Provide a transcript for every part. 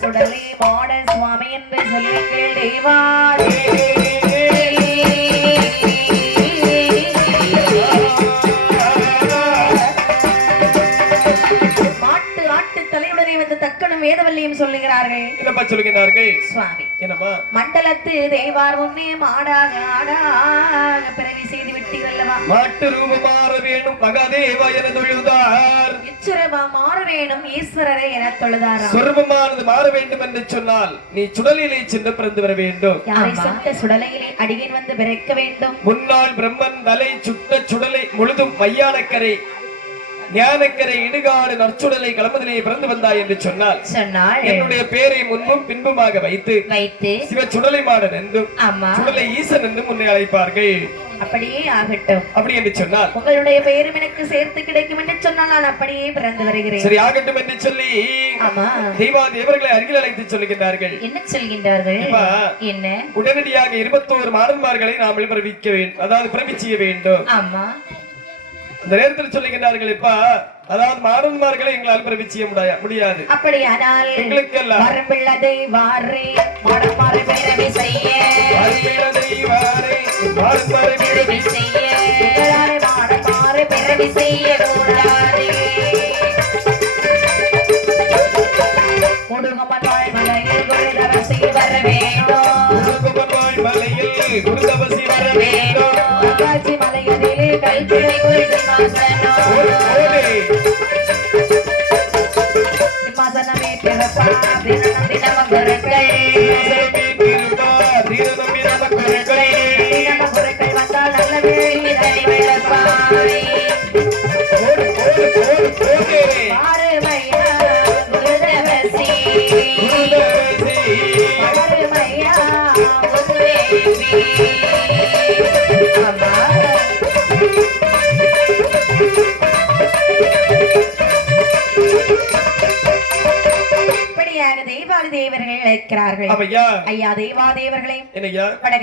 சுடலை மாட சுவாமி என்று சொல்லுங்கள் தெய்வாடே வேதவல்லியும் சொல்லுகிறார்கள் சுவாமி மண்டலத்து தேவார் உன்னே மாடாக ஆடாக பிறவி செய்து விட்டீர்கள்வா மாட்டு ரூபம் மாற வேண்டும் மகாதேவா என தொழுதார் இச்சரமா மாற வேண்டும் ஈஸ்வரரை என தொழுதார் சொர்பமானது மாற வேண்டும் என்று சொன்னால் நீ சுடலிலே சென்று பிறந்து வர வேண்டும் யாரை சுட்ட சுடலையிலே அடியேன் வந்து பிறக்க வேண்டும் முன்னாள் பிரம்மன் தலை சுட்ட சுடலை முழுதும் மையானக்கரை ஞானக்கரை இடுகாடு நற்சுடலை களமதிலே பிறந்து வந்தாய் என்று சொன்னால் என்னுடைய பேரை முன்பும் பின்புமாக வைத்து சிவ சுடலை மாடன் என்றும் சுடலை ஈசன் என்றும் உன்னை அழைப்பார்கள் அப்படியே ஆகட்டும் அப்படி என்று சொன்னால் உங்களுடைய பெயரும் எனக்கு சேர்த்து கிடைக்கும் என்று சொன்னால் நான் அப்படியே பிறந்து வருகிறேன் சரி ஆகட்டும் என்று சொல்லி தெய்வா தேவர்களை அருகில் அழைத்து சொல்லுகின்றார்கள் என்ன சொல்கின்றார்கள் என்ன உடனடியாக 21 மாடன்மார்களை நாம் பிறவிக்க வேண்டும் அதாவது பிறவிச்சிய வேண்டும் ஆமா அந்த நேரத்தில் சொல்லுகிறார்கள் இப்ப அதாவது மாடன்மார்களை எங்களால் பிறவிச்சிய முடியாது அப்படியானால் எங்களுக்கு எல்லாம் வரம்பிள்ளதை வாரே மாடன்மாரை பிறவி செய்ய வரம்பிள்ளதை வாரே மாடன்மாரை பிறவி செய்ய எங்களாலே மாடன்மாரை பிறவி செய்ய கூடாது முடுகமன் வாழ்மலையில் குருதவசி வர வேண்டும் முடுகமன் வாழ்மலையில் குருதவசி வர வேண்டும் காட்சி மலையதிலே கல்பிழை குறித்து சிம்மாசனமே பிறப்பார் தினமகுருக்கள் வந்தால் நல்ல வேள்வி தனி விளப்பாய் ஆறுமையா குருதவசி ஆறுமையா குருதேவி தேவர்கள் அழைக்கிறார்கள் ஐயா தேவாதேவர்களை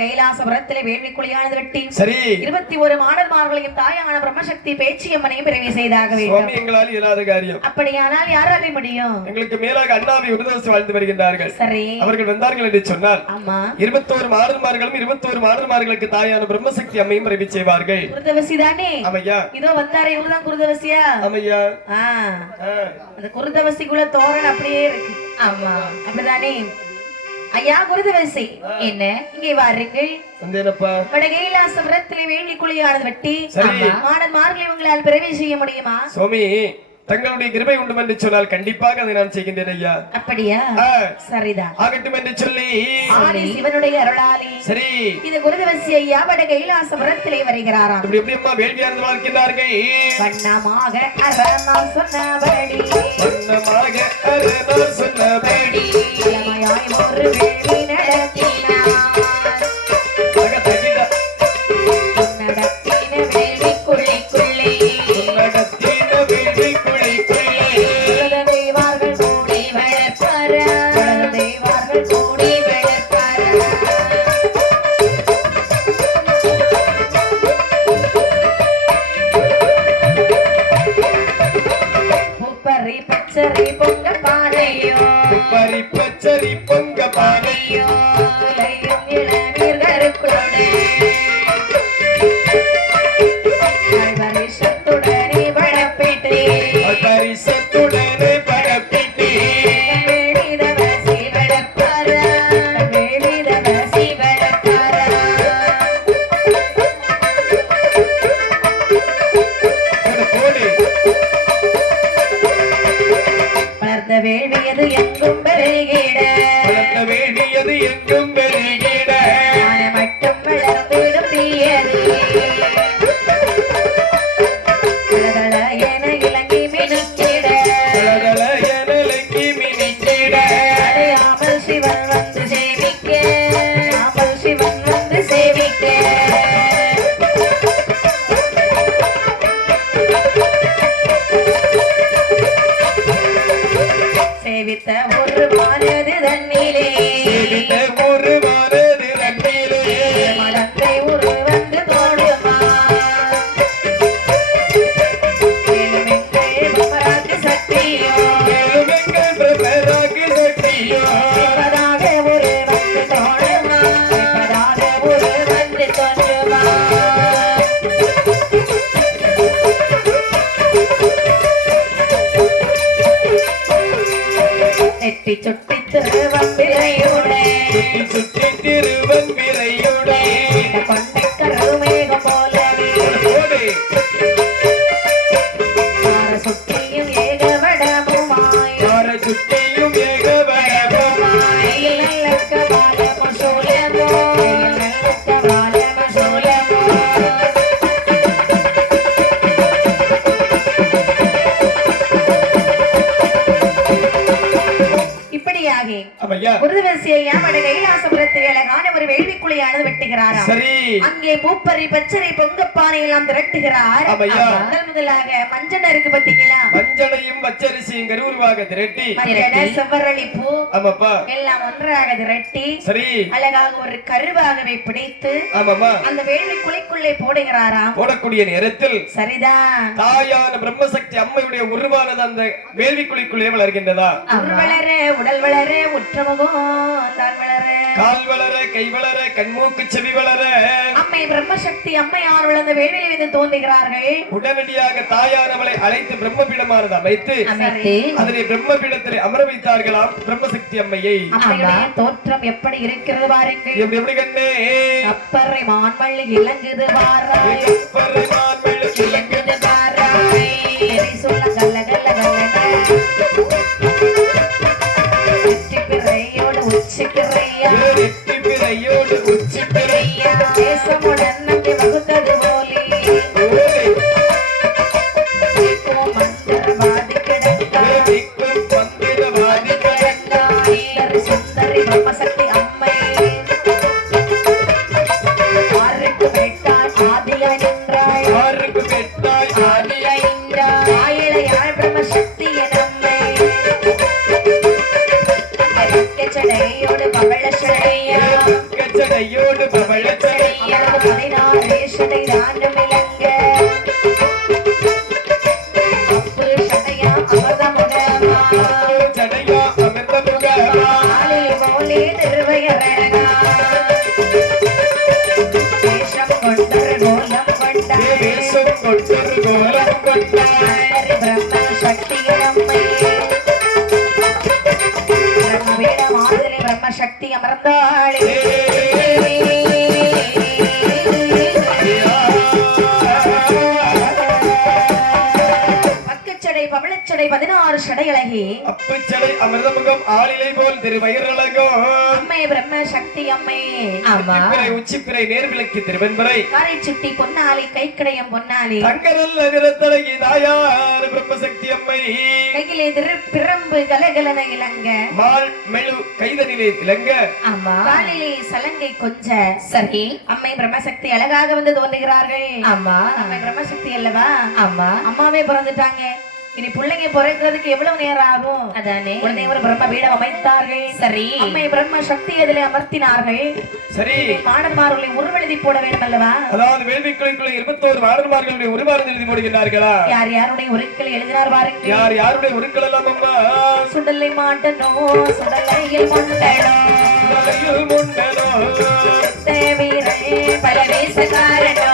கைலாசபுரத்திலே வேள்விக்குழியானது வெட்டி 21 மாடன்மார்களையும் தாயான பிரம்மசக்தி பேச்சியம்மனையும் பிறவி செய்தாக வேண்டும் அப்படியானால் யாராலே முடியும் எங்களுக்கு மேலாக அண்ணாவை உருதவசி வாழ்ந்து வருகின்றார்கள் சரி அவர்கள் வந்தார்கள் என்று சொன்னால் 21 மாடன்மார்களும் 21 மாடன்மார்களுக்கு தாயான பிரம்மசக்தி அம்மையும் பிறவி செய்வார்கள் குருதவசி தானே ஆமையா இதோ வந்தாரே இவர்தான் குருதவசியா ஆமையா அந்த குருதவசிக்குள்ள தோரணம் அப்படியே இருக்கு ஆமா அப்படிதானே ஐயா குருதவசி என்ன இங்கே வாருங்கள் கைலாசபுரத்திலே வேள்விக்குழியானது வெட்டி மாடன்மார்களை உங்களால் பிறவி செய்ய முடியுமா சுவாமி தங்களுடைய கிருபை உண்டு என்று சொன்னால் கண்டிப்பாக அதை நான் செய்கின்றேன் ஐயா அப்படியா சரிதான் ஆகட்டும் என்று சொல்லி சிவனுடைய அருளாலே சரி இது குருதவசி ஐயா கைலாசபுரத்திலே வருகிறாராம் இப்படி எப்படி அம்மா வேள்வியானது வாழ்கிறார்கள் வண்ணமாக அரணா சொன்னபடி வண்ணமாக அரணா சொன்னபடி இளமையாய் ஒரு வேள்வி நடத்தினார் பச்சரி பொங்க பானையோ பச்சரி பொங்க பானையோ இளநீர்களுக்குள்ளே வருஷத்துடனே படப்பிட்டு வருஷத்துடனே படப்பிட்டு வேலிதவசி வடப்பார வேலிதவசி வடப்பார வளர்ந்த வேள்வியது எங்கும் பெருகிட வளர்ந்த வேள்வியது எங்கும் பெருகிட மட்டும் வளர்ந்திடும் தீயது தளதள என இலங்கி மினுக்கிட தளதள என இலங்கி மினுக்கிட அடையாமல் சிவன் வந்து கண்ணிலே உருவானது கண்ணிலே மடந்தை உரு வந்து தோடுமா மேலுமெங்கள் பிரம்மராக்கு சக்தியோ பிரபராக்கு சக்தியோ பதாக உரு வந்து தோடுமா பதாக உரு வந்து தோன்றுமா நெட்டி சுட்டி திருவம்பிரையுடே சுற்றி திருவன்பிரையுடே கொண்டை கருமேகம் போலவே சுற்றியும் ஏகவடமுமாய் சுற்றியும் ஏகவடமுமாய் நல்லக்க பாலம சூலமோ நல்லக்க பாலம சூலமோ இப்படியாக குருதவசியை யாமட கைலாசபுரத்தில் அழகான ஒரு வேள்விக்குழியானது வெட்டுகிறாராம். சரி. அங்கே பூப்பரி பச்சரை பொங்கப்பானை எல்லாம் திரட்டுகிறார். முதலாக மஞ்சள் இருக்கு பாத்தீங்களா, மஞ்சளையும் பச்சரிசியும் கருவுருவாக திரட்டி செவ்வரளி பூ ஆமாப்பா எல்லாம் ஒன்றாக திரட்டி சரி அழகாக ஒரு கருவாகவே பிடித்து ஆமாமா அந்த வேள்வி குழிக்குள்ளே போடுகிறாராம். போடக்கூடிய நேரத்தில் சரிதான் தாயான பிரம்மசக்தி அம்மையுடைய உருவானது அந்த வேள்வி குழிக்குள்ளே வளர்கின்றதா. உருள் வளர உடல் வளர உற்றமுகம் தான் வளர கால் வளர கை வளர கண்மூக்கு செவி வளர அம்மை பிரம்மசக்தி அம்மையார் வளர்ந்த வேள்வியில் இருந்து தோன்றுகிறார்கள். உடனடியாக தாயானவளை அழைத்து பிரம்மபீடமானது அமைத்து அதனை பிரம்மபீடத்தில் அமர வைத்தார்களாம் பிரம்மசக்தி அம்மையை. அம்மையுடைய தோற்றம் எப்படி இருக்கிறது பாருங்கள். எப்படி கண்ணே அப்பறை மான்மல்லி இலங்குது பாராய் அப்பறை மான்மல்லி இலங்குது பாராய் சொல்ல கல்ல கல்ல கல்ல உச்சிக்கிறையா பிறையோடு உச்சிக்கிறையா தேசமுடன் நம்பி வகுத்தது போலி மந்திரவாதி கிடக்க சுந்தரி பிரம்மசக்தி அம்மை ஆறுக்கு வெட்டாய் ஆதியாய் நின்றாய் ஆறுக்கு வெட்டாய் ஆதியாய் நின்றாய் ஆயிழையாய் பிரம்மசக்தி என்னம்மை சடையோடு பவளச்சடையா கச்சடையோடு பவளச்சடையா 16 சடை தாண்டும் இலங்க அப்பு சடையா அமர்தமுகமா சடையா அமர்தமுகமா ஆளில் போலே திருவையரங்கா தேசம் கொண்டொரு கோலம் கொண்டாய் தேசம் கொண்டொரு கோலம் கொண்டாய் பிரம்ம சக்தி அம்மை பிரம்மசக்தி அமர்ந்தாளே பக்கச்சடை பவளச்சடை 16 சடை அழகி அப்புச்சடை அமிர்தமுகம் ஆளிலை போல் திருவயிறழகோ அம்மை பிரம்ம சக்தி அம்மை உச்சிப்பிறை நேர்விளக்கி திருவெண்பரை காரை சுட்டி பொன்னாலி கைக்கடையம் பொன்னாலி தங்கரல்ல நிறத்தழகி தாயார் பிரம்மசக்தி அம்மை கையிலே பிரம்பு கலகலன இலங்க மால் மெழு கைதனிலே இலங்க ஆமா காலிலே சலங்கை கொஞ்ச சரி அம்மை பிரம்மசக்தி அழகாக வந்து தோன்றுகிறார்கள். ஆமா அம்மை பிரம்மசக்தி அல்லவா. ஆமா அம்மாவே பிறந்துட்டாங்க. இனி பிள்ளைங்க பிறக்கிறதுக்கு எவ்வளவு நேரம் ஆகும். அதானே உடனே ஒரு பிரம்ம பீடம் அமைத்தார்கள். சரி அம்மை பிரம்ம சக்தி அதிலே அமர்த்தினார்கள். சரி மாடன்மார்களை உருவெழுதி போட வேண்டும் அல்லவா. அதாவது வேள்விக்குழிக்குள்ள 21 மாடன்மார்களுடைய உருவாரம் எழுதி போடுகிறார்களா. யார் யாருடைய உருக்கள் எழுதினார் பாருங்க. யார் யாருடைய உருக்கள் எல்லாம் அம்மா சுடலை மாட்டனோ சுடலையில் முண்டனோ சுடலையில் முண்டனோ தேவீரே பலவேசகாரனோ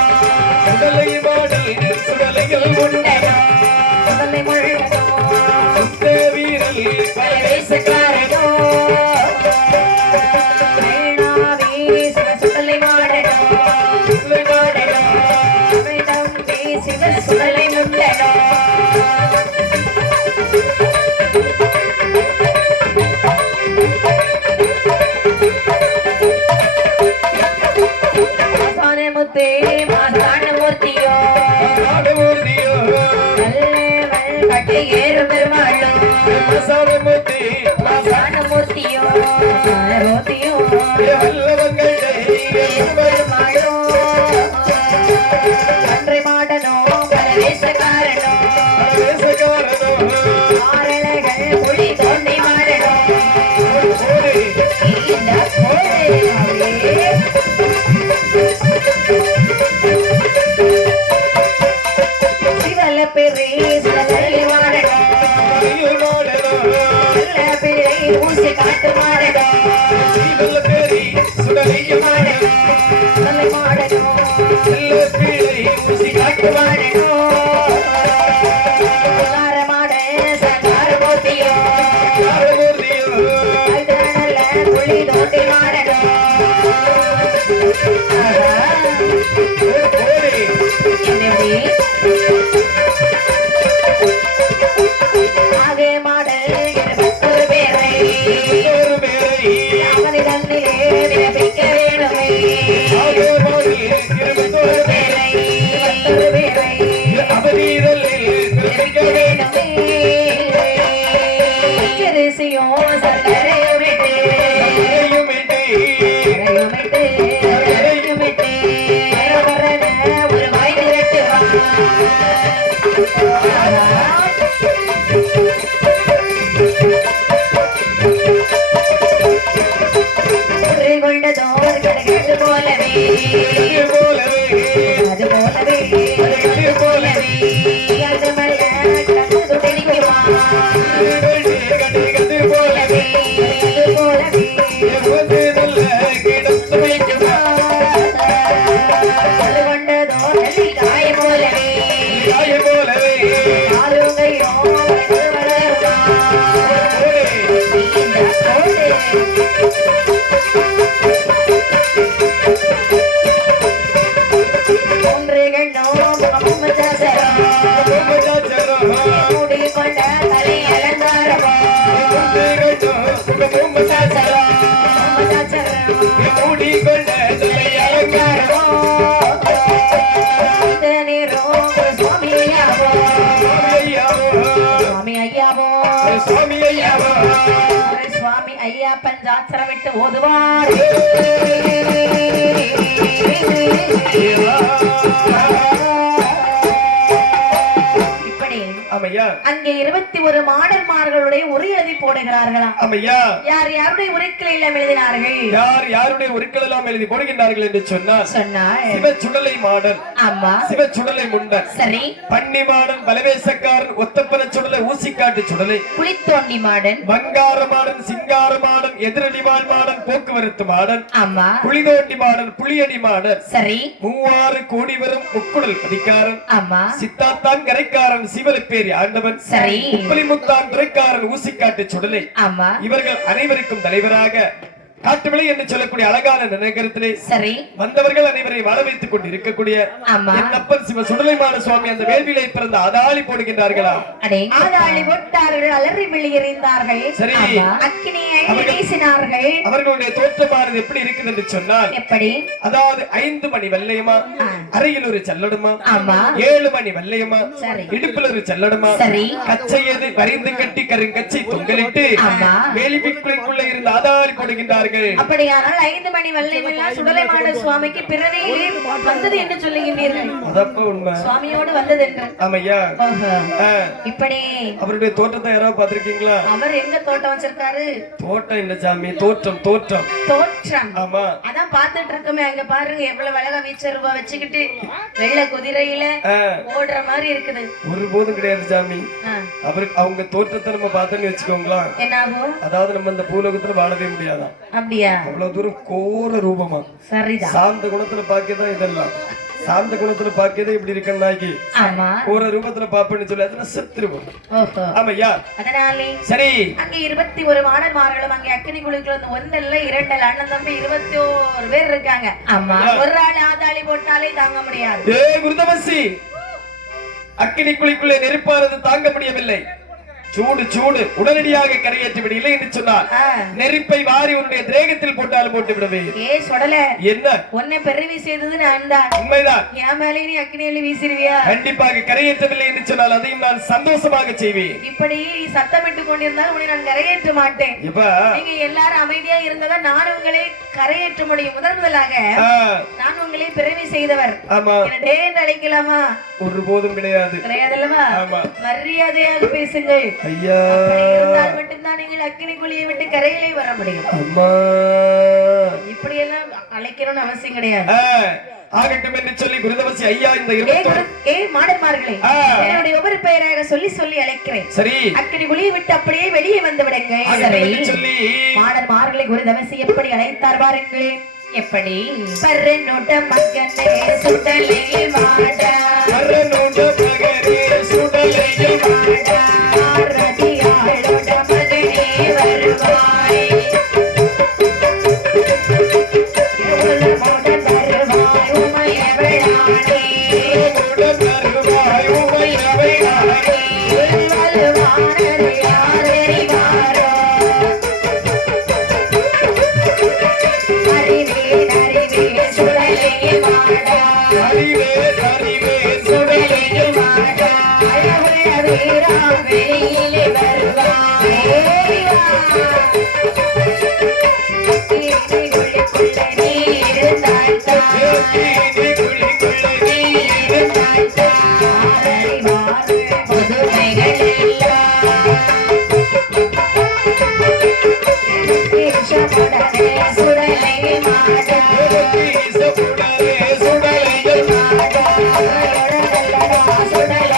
சுடலை மாடல் சுடலையில் முண்டனோ சுடலை முள்ளனோ தேவீரல் பலவேசகாரனோ வேணாவே சுடலை மாடனோ சுடலை மாடனோ வேணாவே சிவ சுடலை முண்டனோ மாசானமூர்த்தியோ ஏறு பெருமாளோ மாசானமூர்த்தியோ பெருமாளோ அன்றை மாடனோ பலவேசகாரனோ ஆரளைகள் புலி தோண்டி மாடனோ தோண்டி மாடனோ ஆகே மாடல் ஒரு பேரை அவனை தன்னிலே விரப்பிக்க வேணுமே ஒரு பேரை சரிசியோ சர்க்கரையும் ஒரு வாய் நிரட்டு கொண்டதோர் கடகட்டு போலவே அது போலவே அது மல்ல கண்டு துடிக்குமா போலவே அது போலவே அது கொண்டதோ நல்லி காய போலவே ஆளுங்கையோ வளருமா சுவாமி ஐயப்பன் ஜாத்திரம் விட்டு ஓதுவார் அங்கே 21 மாடன்மார்களுடைய உரையதி போடுகிறார்களாம். யார் யாருடைய உரைக்கள் எல்லாம் எழுதினார்கள், யார் யாருடைய உரைக்கள் எல்லாம் எழுதி போடுகின்றார்கள் என்று சொன்னார். சிவச்சுடலை மாடன், ஆமா, சிவச்சுடலை முண்டன், சரி, பன்னி மாடன், பலவேசக்காரன், ஒத்தப்பன சுடலை, ஊசிக்காட்டு சுடலை, புலித்தோண்டி மாடன், மங்கார மாடன், சிங்கார மாடன், எதிரடிவாள் மாடன், போக்குவரத்து மாடன், ஆமா, புலிதோண்டி மாடன், புலியடி மாடன், சரி, மூவாறு கோடி வரும் முக்குடல் பதிக்காரன், ஆமா, சித்தாத்தான் கரைக்காரன், சிவலப்பேரி ஆண்டவன், சரி, உப்பலிமுத்தான் துரைக்காரன், ஊசிக்காட்டு சுடலை, ஆமா, இவர்கள் அனைவருக்கும் தலைவராக காட்டுவிளை என்று சொல்லக்கூடிய அழகான நகரத்திலே சரி வந்தவர்கள் அனைவரை வாழ வைத்துக் கொண்டு இருக்கக்கூடிய அப்பன் சிவ சுடலைமான சுவாமி அந்த வேள்வியிலே பிறந்த ஆதாளி போடுகின்றார்களா, ஆதாளி போட்டார்கள், அலறி விழியறிந்தார்கள், சரி, அக்கினியை வீசினார்கள். அவர்களுடைய தோற்றமானது எப்படி இருக்குது என்று சொன்னால், எப்படி, அதாவது 5 மணி வெள்ளையமா, அறையில் ஒரு செல்லடுமா, ஆமா, 7 மணி வெள்ளையமா, இடுப்பில் ஒரு செல்லடுமா, சரி, கச்சையது வரைந்து கட்டி கருங்கச்சை தொங்கலிட்டு வேலிப்பிக்குள்ள இருந்த ஆதாளி போடுகின்றார்கள். அப்படியானால் 5 மணி வெள்ளையெல்லாம் சுடலைமான சுவாமிக்கு பிறவியிலே வந்தது என்று சொல்லுகின்றீர்கள். அதப்ப உண்மை, சுவாமியோடு வந்தது என்று. ஆமையா, இப்படி அவருடைய தோற்றத்தை யாராவது பார்த்திருக்கீங்களா? அவர் எங்க தோட்டம் வச்சிருக்காரு? தோட்டம் இல்ல சாமி, தோற்றம், தோற்றம், தோற்றம், ஆமா, அதான் பார்த்துட்டு இருக்கோமே. அங்க பாருங்க எவ்வளவு அழகா வீச்சருவா வச்சுக்கிட்டு வெள்ளை குதிரையில ஓடுற மாதிரி இருக்குது. ஒருபோதும் கிடையாது சாமி. அவருக்கு அவங்க தோற்றத்தை நம்ம பார்த்தோன்னு வச்சுக்கோங்களா, என்ன ஆகும், அதாவது நம்ம இந்த பூலோகத்துல வாழவே முடியாதான். அப்படியா? அவ்வளவு தூரம் கோர ரூபமா, சரிதான். சாந்த குணத்துல பாக்கதான் இதெல்லாம், சாந்த குணத்துல பாக்கதே இப்படி இருக்கனாக்கி, ஆமா, கோர ரூபத்துல பாப்பேன்னு சொல்லி அதுல செத்துருவோம். ஓஹோ, ஆமையா, அதனாலே சரி, அங்க 21 மாடன்மார்களும் அங்க அக்கினி குழுக்கள் வந்து ஒன்னல்ல இரண்டல்ல அண்ணன் தம்பி 21 பேர் இருக்காங்க. ஆமா, ஒரு ஆள் ஆதாளி போட்டாலே தாங்க முடியாது. ஏய் குருதவசி, அக்கினி குழிக்குள்ளே நெருப்பானது தாங்க முடியவில்லை. சூடு சூடு உடனடியாக கரையேற்றி விட, இல்லை என்று சொன்னால் நெருப்பை வாரி உன்னுடைய திரேகத்தில் போட்டாலும் போட்டு விடவே. ஏ சொடல, என்ன உன்னை பெருவி செய்தது நான் தான். உண்மைதான். என் மேலே நீ அக்னியில வீசிடுவியா? கண்டிப்பாக கரையேற்றவில்லை என்று சொன்னால் அதையும் நான் சந்தோஷமாக செய்வேன். இப்படி சத்தமிட்டு கொண்டிருந்தால் உன்னை நான் கரையேற்ற மாட்டேன். நீங்க எல்லாரும் அமைதியா இருந்ததா நான் உங்களை கரையேற்ற முடியும். முதலாக நான் உங்களை பிறவி செய்தவர். ஆமா, என்று அழைக்கலாமா? ஒருபோதும் கிடையாது. கிடையாதுல்லவா? மரியாதையாக பேசுங்கள் ஐயா. இருந்தால் மட்டும்தான் நீங்கள் அக்கினி குழியை விட்டு கரையிலே வர முடியும். அம்மா, இப்படி எல்லாம் அழைக்கணும்னு அவசியம் கிடையாது. ஆகட்டும் என்று சொல்லி குருதவசி ஐயா இந்த மாடன்மார்களே என்னுடைய ஒவ்வொரு பெயராக சொல்லி சொல்லி அழைக்கிறேன். சரி, அக்கினி குழியை விட்டு அப்படியே வெளியே வந்து விடுங்க. சொல்லி மாடன்மார்களை குருதவசி எப்படி அழைத்தார் பாருங்களே. எப்படி? பரனோட மகனே சுடலையில் மாடா, பரனோட மகனே சுடலையில் மாடா, ஆரதியாளோட மகனே வருவாய். சுடலை மாடா சுடலை மாடா சுடலை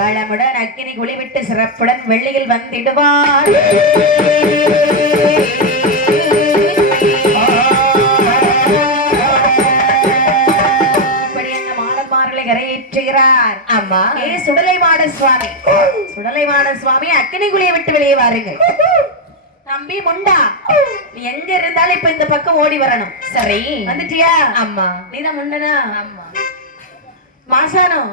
வளமுடன் அக்கினி குளிவிட்டு சிறப்புடன் வெள்ளியில் வந்திடுவார் கரையேற்றுகிறார். அம்மா சுடலைமாட சுவாமி சுடலைமாட சுவாமி அக்கினி குளியை விட்டு வெளியே வாருங்கள். தம்பி முண்டா, நீ எங்க இருந்தாலும் இப்ப இந்த பக்கம் ஓடி வரணும். சரி, வந்துட்டியா? அம்மா நீதான் முண்டனா? ஆமா. மாசானம்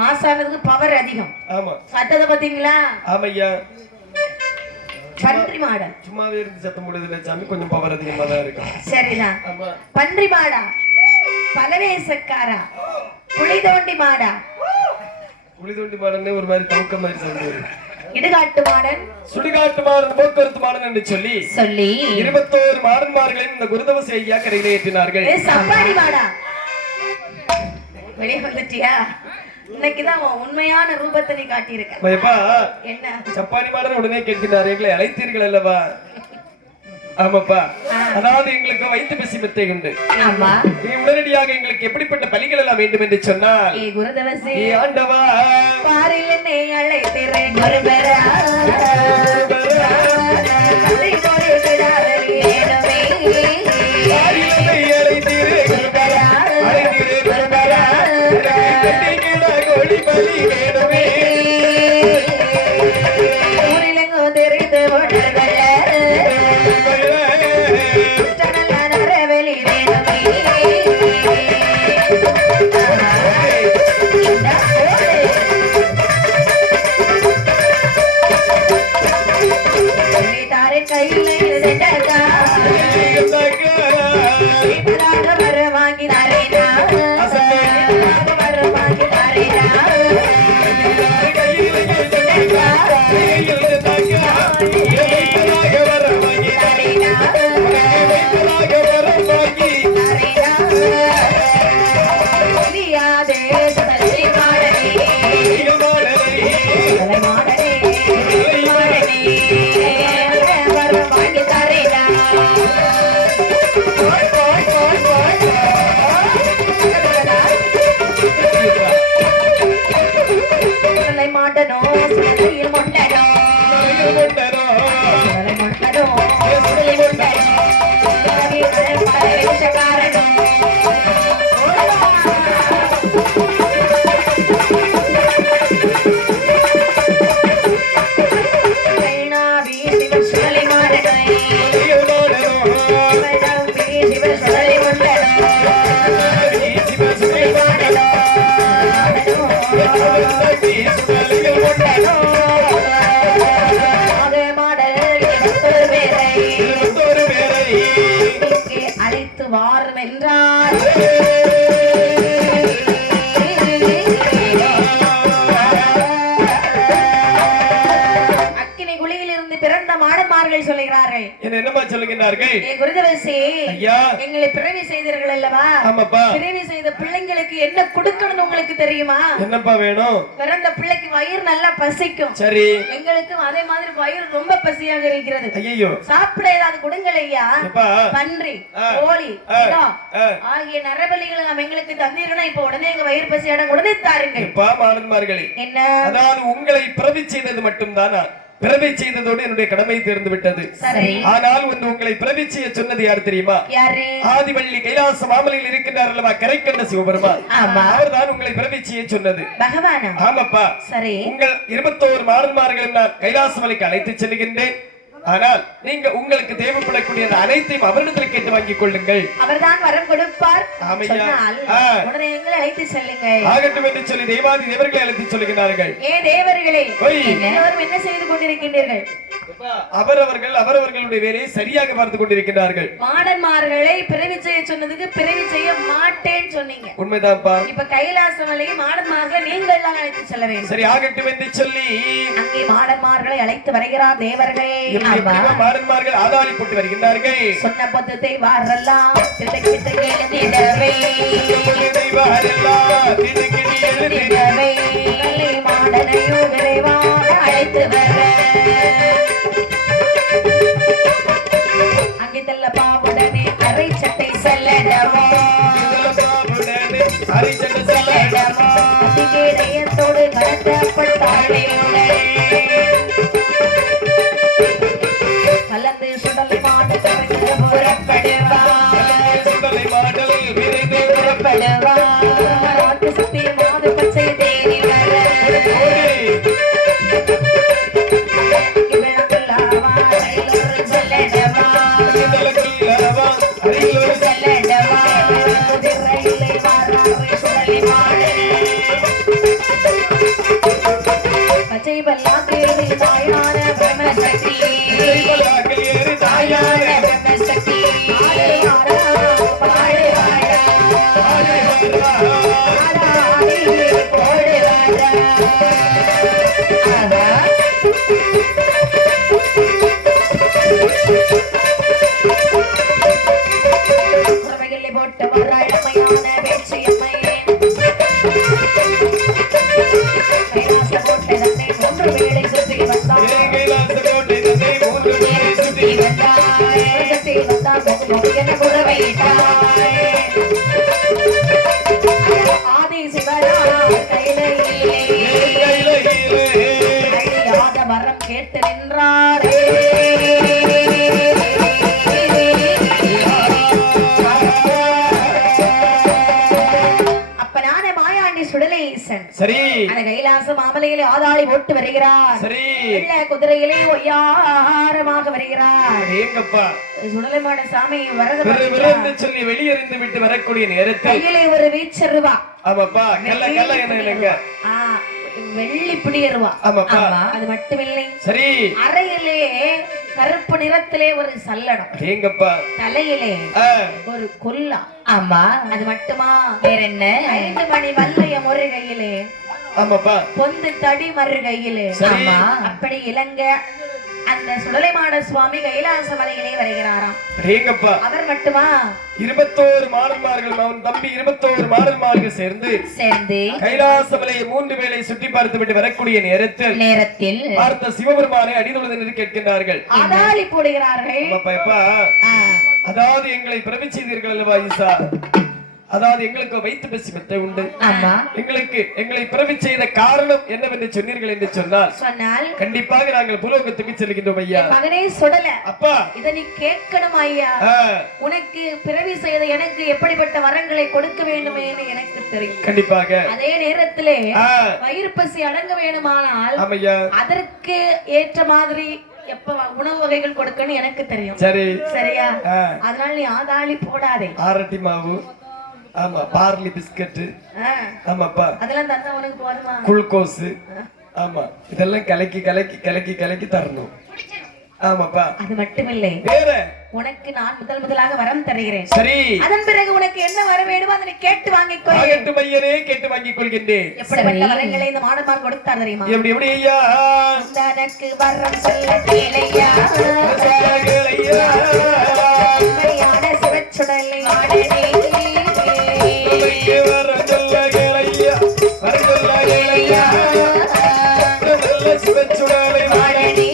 மாசானதுக்கு பவர் அதிகம். ஆமா, சத்தத பாத்தீங்களா? ஆமையா. பன்றி மாடா சும்மாவே இருந்து சத்தம் முடியல சாமி, கொஞ்சம் பவர் அதிகமா தான் இருக்கும். சரிதான். பன்றி மாடா, பலவேசக்காரா, புலிதோண்டி மாடா. புலிதோண்டி மாடனே ஒரு மாதிரி தவுக்க மாதிரி சவுண்ட். இடுகாட்டு மாடன், சுடுகாட்டு மாடன், போக்குவரத்து மாடன் என்று சொல்லி 21 மாடன்மார்களின் இந்த குருதவசி ஐயா கரையிலே ஏற்றினார்கள். சப்பாடி மாடா, வெளியே வந்துட்டியா? இன்னைக்குதான் உண்மையான ரூபத்தை நீ காட்டியிருக்க. என்ன சப்பாடி மாடன் உடனே கேட்கிறார், எங்களை அழைத்தீர்கள் அல்லவா? ஆமாப்பா, அதாவது எங்களுக்கு வைத்து பேசி மெத்தை உண்டு. ஆமா, நீ உடனடியாக எங்களுக்கு எப்படிப்பட்ட பலிகள் எல்லாம் வேண்டும் என்று சொன்னால், குருதவசி ஆண்டவா பாரில் என்னை அழைத்தீரே குருபரா சொல்லுகிறார்கள். குருதேவசே, ஐயா, எங்களை பிறவி செய்தீர்கள் அல்லவா? ஆமாப்பா. பிறவி செய்த பிள்ளைங்களுக்கு என்ன கொடுக்கணும்னு உங்களுக்கு தெரியுமா? என்னப்பா வேணும்? பிறந்த பிள்ளைக்கு வயிறு நல்லா பசிக்கும். சரி. எங்களுக்கும் அதே மாதிரி வயிறு ரொம்ப பசியாக இருக்கிறது. ஐயோ, சாப்பிட ஏதாவது கொடுங்கள் ஐயா. பன்றி, கோழி ஆகிய நரபலிகளை நாம் எங்களுக்கு தந்தீங்கன்னா இப்ப உடனே எங்க வயிறு பசியாட உடனே தாருங்கள். மாணவர்களே, என்ன? அதாவது உங்களை பிறவி செய்தது மட்டும்தானா? பிறவி செய்ததோடு என்னுடைய கடமை தீர்ந்து விட்டது. ஆனால் வந்து உங்களை பிறவி செய்ய சொன்னது யார் தெரியுமா? ஆதிவள்ளி கைலாச மாமலையில் இருக்கின்றார் அல்லவா, கரைக்கண்ட சிவபெருமான். அவர்தான் உங்களை பிறவி செய்ய சொன்னது. பகவானா? ஆமாப்பா. சரி. உங்கள் 21 மாடன்மார்களும் நான் கைலாச மலைக்கு அழைத்து செல்கின்றேன். ஆனால் நீங்க உங்களுக்கு தேவைப்படக்கூடிய அனைத்தையும் அவரிடத்தில் கேட்டு வாங்கிக் கொள்ளுங்கள். அவர்தான் வரம் கொடுப்பார். உடனே எங்களை அழைத்து செல்லுங்கள். ஆகட்டும் என்று சொல்லி தேவாதி தேவர்களை அழைத்து சொல்லுகிறார்கள். தேவர்களே, என்ன செய்து கொண்டிருக்கின்றீர்கள்? அவரவர்களுடைய வேலையை சரியாக பார்த்துக் கொண்டிருக்கிறார்கள். மாடன்மார்களை பிறவி செய்ய சொன்னதுக்கு பிறவி செய்ய மாட்டேன்னு சொன்னீங்க. உண்மைதான்ப்பா. இப்ப கைலாச மலையை மாடன்மார்கள் நீங்கள் தான் அழைத்து செல்ல வேண்டும். சரி, ஆகட்டும் என்று சொல்லி அங்கே மாடன்மார்களை அழைத்து வருகிறார் தேவர்கள். மாடன்மார்கள் ஆதாளி போட்டு வருகின்றார்கள். சொன்ன பத்தத்தை வாரெல்லாம் திடுக்கிட்டு எழுந்திடவே, மாடனையோ விரைவாக அழைத்து வர அங்கிதல்ல பாவுடனே அரை சட்டை செல்லடமோ, அதிகேடயத்தோடு நடத்தப்பட்டாளே கலந்து சுடலை மாடல் புறப்படுவார் நாட்டு சுத்தி மாது பச்சை தேடி வர பச்சை பல்லா தேடி தாயான பிரம்மசக்தி, தாயான பிரம்மசக்தி போட்டு வராயமையான பேச்சியம்மை ஆதி சிவரா கையிலையாத வரம் கேட்டு நின்றாரே. சரி, அந்த கைலாச மாமலையிலே ஆதாளி ஓட்டு வருகிறார். சரி, குதிரையிலே ஒய்யாரமாக வருகிறார். சுடலைமான சாமி வரது சொல்லி வெளியறிந்து விட்டு வரக்கூடிய நேரத்தில் கையிலே ஒரு வீச்சருவா. ஆமாப்பா, வெள்ளி பிடியருவா. ஆமாப்பா, அது மட்டுமில்லை. சரி, அறையிலே கருப்பு நிறத்திலே ஒரு சல்லடம். எங்கப்பா, தலையிலே ஒரு கொல்லா. ஆமா, அது மட்டுமா? வேற என்ன? 5 மணி வல்லைய முருகையிலே. ஆமாப்பா, பொந்து தடி மருகையிலே. ஆமா, அப்படி இலங்க அந்த சுடலைமாட சுவாமி கைலாச மலையிலே வருகிறாராம். அவர் மட்டுமா? 21 மாடன்மார்கள், அவன் தம்பி 21 மாடன்மார்கள் சேர்ந்து கைலாச மலையை 3 வேளை சுற்றி பார்த்து விட்டு வரக்கூடிய நேரத்தில் பார்த்த சிவபெருமானை அடிதொழுது கேட்கின்றார்கள். ஆதாளி போடுகிறார்கள். அதாவது எங்களை பிறவி செய்தீர்கள் அல்லவா ஈசா, அதாவது எங்களுக்கு வைத்து பேசி மெத்தை உண்டு. எங்களை பிறவி செய்த காரணம் என்னவென்று சொன்னீர்கள் என்று சொன்னால் கண்டிப்பாக நாங்கள் புலோகத்துக்கு செல்கின்றோம் ஐயா. மகனே சுடல, அப்பா இத நீ கேட்கணும் ஐயா. உனக்கு பிறவி செய்த எனக்கு எப்படிப்பட்ட வரங்களை கொடுக்க வேண்டும் என்று எனக்கு தெரியும். கண்டிப்பாக. அதே நேரத்திலே வயிறு பசி அடங்க வேண்டுமானால் அதற்கு ஏற்ற மாதிரி எப்ப உணவு வகைகள் கொடுக்கணும் எனக்கு தெரியும். சரி, சரியா? அதனால நீ ஆதாளி போடாதே. ஆரட்டி மாவு, ஆமா, பார்லி பிஸ்கட், ஆமாப்பா, அதெல்லாம் தந்தா உனக்கு போதுமா? குளுக்கோஸ், ஆமா, இதெல்லாம் கலக்கி கலக்கி கலக்கி கலக்கி தரணும். ஆமாப்பா, அது மட்டுமில்லை, வேற உனக்கு நான் முதலாக வரம் தருகிறேன். சரி. அதன் பிறகு உனக்கு என்ன வர வேண்டுமோ அதை கேட்டு வாங்கிக் கொள். ஆகட்டு மையனே, கேட்டு வாங்கிக் கொள்கின்றேன். எப்படிப்பட்ட வரங்களை இந்த மாடமார் கொடுத்தார் தெரியுமா? எப்படி எப்படி ஐயா? தனக்கு வரம் சொல்ல கேளையா, உண்மையான சிவச்சுடலை மாடனே. வரம் சொல்ல கேளையா, வரம் சொல்ல கேளையா, சிவச்சுடலை மாடனே.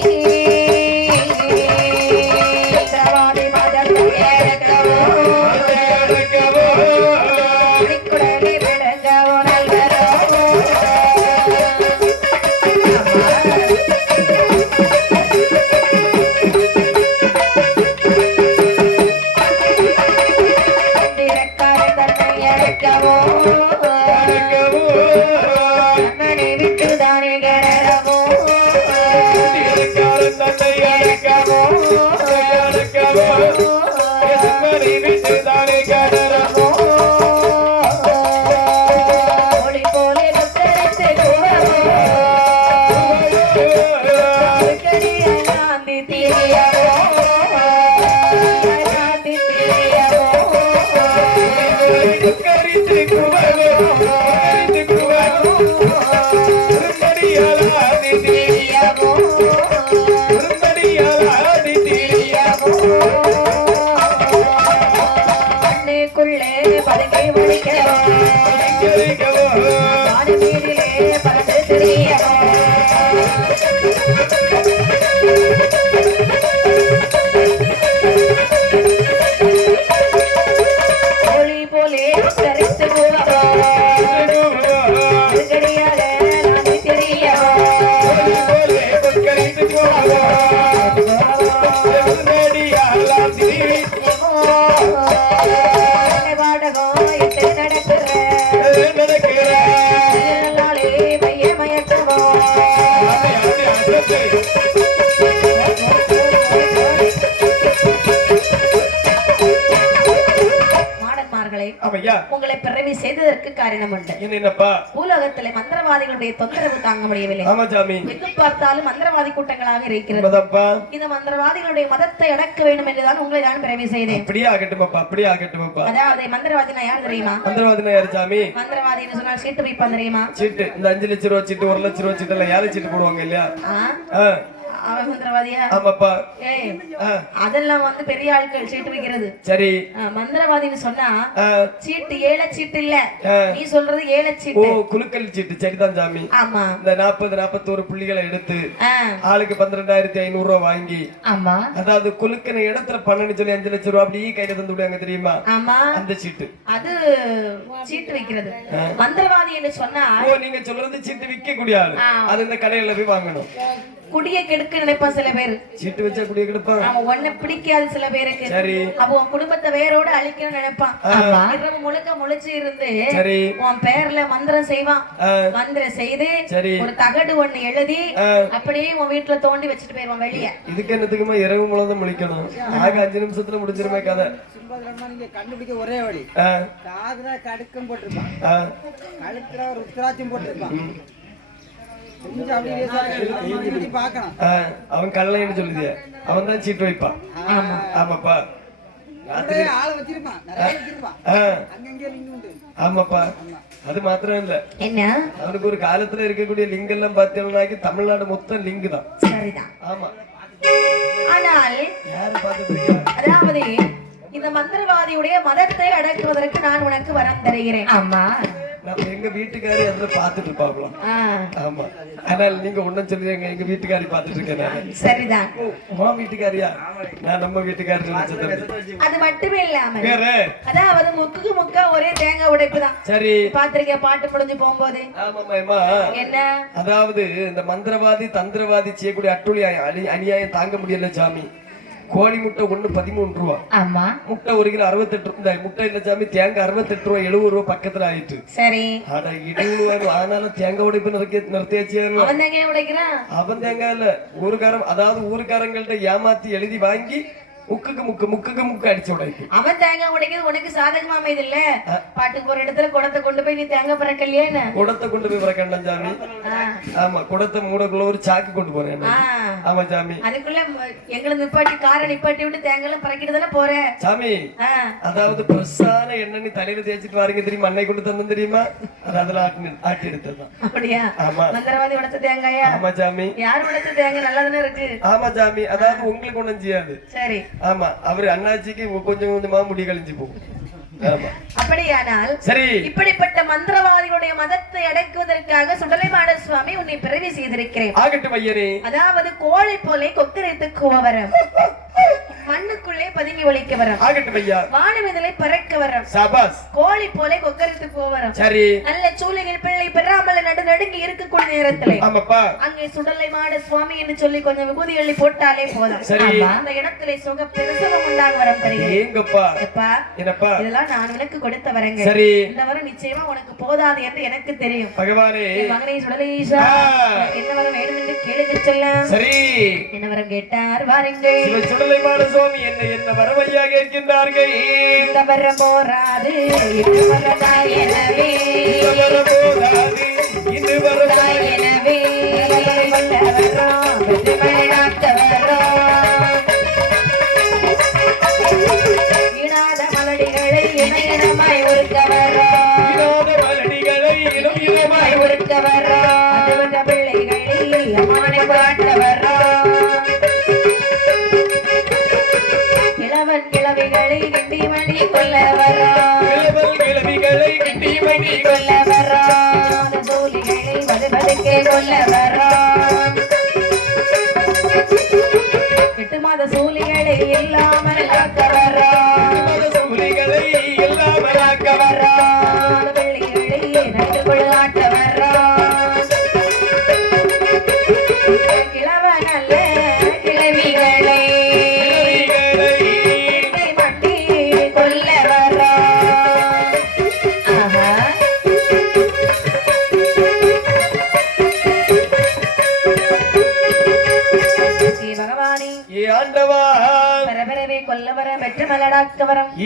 உங்களை பிறவி செய்ததற்கு காரணம் உண்டு. என்னப்பா? பூலோகத்திலே மந்திரவாதிகளுடைய தொந்தரவு தாங்க முடியவில்லை. ஆமா சாமி. எங்கு பார்த்தாலும் மந்திரவாதி கூட்டங்களாக இருக்கிறது. இந்த மந்திரவாதிகளுடைய மதத்தை அடக்க வேண்டும் என்றுதான் உங்களை நான் பிறவி செய்தேன். அப்படியே ஆகட்டுமப்பா, அப்படியே ஆகட்டுமப்பா. அதாவது மந்திரவாதினா யார் தெரியுமா? மந்திரவாதினா யார் சாமி? மந்திரவாதின்னு சொன்னால் சீட்டு வைப்பான் தெரியுமா? சீட்டு, இந்த 5 லட்சம் ரூபாய் சீட்டு, 1 லட்சம் ரூபாய் சீட்டு எல்லாம் யாரு சீட்டு போடுவாங்க இல்லையா? அவன் மந்திரவாதியா? ஆமாப்பா. அதெல்லாம் வந்து பெரிய ஆட்கள் சீட்டு வைக்கிறது. சரி. மந்திரவாதின்னு சொன்னா சீட்டு ஏழை சீட்டு இல்ல, நீ சொல்றது ஏழை சீட்டு. ஓ, குலுக்கல் சீட்டு. சரிதான் சாமி. ஆமா. இந்த 40-41 புள்ளிகளை எடுத்து ஆளுக்கு 12,500 ரூபாய் வாங்கி, ஆமா, அதாவது குலுக்கின இடத்துல பண்ணு சொல்லி 5 லட்சம் ரூபாய் அப்படியே கையில தந்து விடுவாங்க தெரியுமா? ஆமா, அந்த சீட்டு. அது சீட்டு வைக்கிறது. மந்திரவாதி என்று சொன்னா, ஓ, நீங்க சொல்றது சீட்டு விற்க கூடிய ஆளு. அது இந்த கடையில போய் வாங்கணும். குடிய கெடுக்க நினைப்பான் சில பேர். சீட்டு வச்சா குடிய கெடுப்பான். அவன் ஒண்ணு பிடிக்காது சில பேருக்கு. சரி. அப்போ உன் குடும்பத்தை வேரோட அழிக்கணும்னு நினைப்பான். இரவு முழுக்க முழிச்சு இருந்து உன் பேர்ல மந்திரம் செய்வான். மந்திரம் செய்து ஒரு தகடு ஒண்ணு எழுதி அப்படியே உன் வீட்டுல தோண்டி வச்சுட்டு போயிருவான் வெளிய. இதுக்கு என்னத்துக்குமா இரவு முழுதும் முழிக்கணும்? ஆக 5 நிமிஷத்துல முடிஞ்சிருமே கதை. கண்டுபிடிக்க ஒரே வழி, காதுல கடுக்கம் போட்டிருப்பான், கழுத்துல ஒரு ருத்ராட்சம் போட்டிருப்பான். அவன் கல்லைன்னு சொல்லுது, அவன் தான் சீட்டு வைப்பான். ஆமாப்பா. ஆமாப்பா. அது மாத்திரம் இல்ல, என்ன அவனுக்கு ஒரு காலத்துல இருக்கக்கூடிய லிங்கம் எல்லாம் பார்த்தீங்கன்னாக்கி தமிழ்நாடு மொத்தம் லிங்கு தான். சரிதான். ஆமா. ஆனால் யாரு பார்த்து, அதாவது இந்த மந்திரவாதியுடைய மதத்தை அடக்குவதற்கு நான் உனக்கு வரம் தருகிறேன். ஆமா, நம்ம எங்க வீட்டுக்காரி அதுல பாத்துட்டு இருப்பாங்களாம். ஆமா. ஆனால் நீங்க ஒண்ணும் சொல்லுங்க, எங்க வீட்டுக்காரி பாத்துட்டு இருக்கேன். சரிதான். உன் வீட்டுக்காரியா? நான் நம்ம வீட்டுக்காரி. அது மட்டுமே இல்லாம அதாவது முக்குக்கு முக்கா ஒரே தேங்காய் உடைப்பு தான். சரி. பாத்திருக்க பாட்டு முடிஞ்சு போகும்போது. ஆமாமா. என்ன, அதாவது இந்த மந்திரவாதி தந்திரவாதி செய்யக்கூடிய அட்டுழி அநியாயம் தாங்க முடியல சாமி. கோழி முட்டை 1 13 ரூபா. ஆமா. முட்டை 1 கிலோ 68 ரூபாய். முட்டை இல்ல சாமி, தேங்காய் 68 ரூபாய் 70 ரூபாய் பக்கத்துல ஆயிட்டு. சரி. அட இடுவாரு. ஆனாலும் தேங்காய் உடைப்பு நிறுத்தியாச்சு. அவன் தேங்காய் உடைக்கிறான். அவன் தேங்காய் இல்ல, ஊருக்காரன், அதாவது ஊருக்காரங்கள்ட்ட ஏமாத்தி எழுதி வாங்கி முக்குக்கு முக்கு அடிச்சு உடைக்கு. அவன் தேங்காய் உடைக்கிறது உனக்கு சாதகமா அமைது இல்ல. பாட்டுக்கு ஒரு இடத்துல குடத்தை கொண்டு போய் நீ தேங்காய் பறக்கலையே. குடத்தை கொண்டு போய் பறக்கணும் சாமி. ஆமா, குடத்தை மூடக்குள்ள ஒரு சாக்கு கொண்டு போறேன். ஆமா சாமி. அதுக்குள்ள எங்களை நிப்பாட்டி காரை நிப்பாட்டி விட்டு தேங்காய் பறக்கிட்டு தானே போறேன் சாமி. அதாவது பிரசான எண்ணெய் தலையில தேய்ச்சிட்டு வாருங்க தெரியுமா, அன்னை கொண்டு தந்தோம் தெரியுமா, அது அதுல ஆட்டி எடுத்ததுதான். அப்படியா? ஆமா. மந்திரவாதி உடைச்ச தேங்காயா? ஆமா சாமி. யார் உடைச்ச தேங்காய் நல்லா தானே இருக்கு? ஆமா சாமி. அதாவது உங்களுக்கு ஒண்ணும் செய்யாது. சரி. ஆமா, அவரு அண்ணாச்சிக்கு கொஞ்சம் கொஞ்சமா முடி கழிஞ்சு போகும். அப்படியானால் சரி, இப்படிப்பட்ட மந்திரவாதிகளுடைய மதத்தை அடக்குவதற்காக சுடலைமாட சுவாமி உன்னை பிறவி செய்திருக்கிறேன். ஆகட்டும் ஐயரே. அதாவது கோழை போலே கொக்கரைத்து கூவரம், மண்ணுக்குள்ளே பதுங்கி ஒழிக்க வரும். ஆகட்டும் ஐயா. வானவிதலை பறக்க வரும். சபாஸ். கோழி போலே கொக்கரித்து போவரும். சரி. நல்ல சூளைகள் பிள்ளை பெறாமல் நடுநடுங்கி இருக்கக்கூடிய நேரத்திலே ஆமாப்பா அங்கே சுடலைமாட சுவாமி என்று சொல்லி கொஞ்சம் விபூதி அள்ளி போட்டாலே போதும். சரி. அந்த இடத்திலே சுக பிரசவம் உண்டாக வரம் தருகிறேன். ஏங்கப்பா. எப்பா என்னப்பா இதெல்லாம் நான் உனக்கு கொடுத்த வரங்க. சரி. இந்த வரம் நிச்சயமா உனக்கு போதாது என்று எனக்கு தெரியும். பகவானே மகனே சுடலேஷா என்ன வரம் வேண்டும் என்று கேளுங்க செல்லம். சரி. என்ன வரம் கேட்டார் வாருங்கள். சுடலைமாட சுவாமி என்ன வரவையா கேட்கின்றார்கள். இந்த வரம் போராது இந்த வரதாய் எனவே, இந்த வரம் போராது இந்த வரதாய் எனவே, வல்லவரோ வெற்றிமலை நாட்டவரோ, இடாத மலடிகளை இணையிடமாய் ஒருக்கவரோ, இடாத மலடிகளை இணையிடமாய் ஒருக்கவரோ, அதுவந்த பிள்ளைகளை அம்மானை போராட்டவரோ, கிழவிகளை கிண்டி மணி கொல்லவரோ, கிழவிகளை கிண்டி மணி கொல்லவரோ, சோழிகளை வதுவதுக்கே கொல்லவரோ, 8 மாத சூழிகளை இல்லாமல் காக்கவரோ, சூழிகளை இல்லாமல் காக்கவரோ, பிள்ளைகளை நடு கொள்ளாட்டவரோ, கிழவனல்ல கிழவிகளை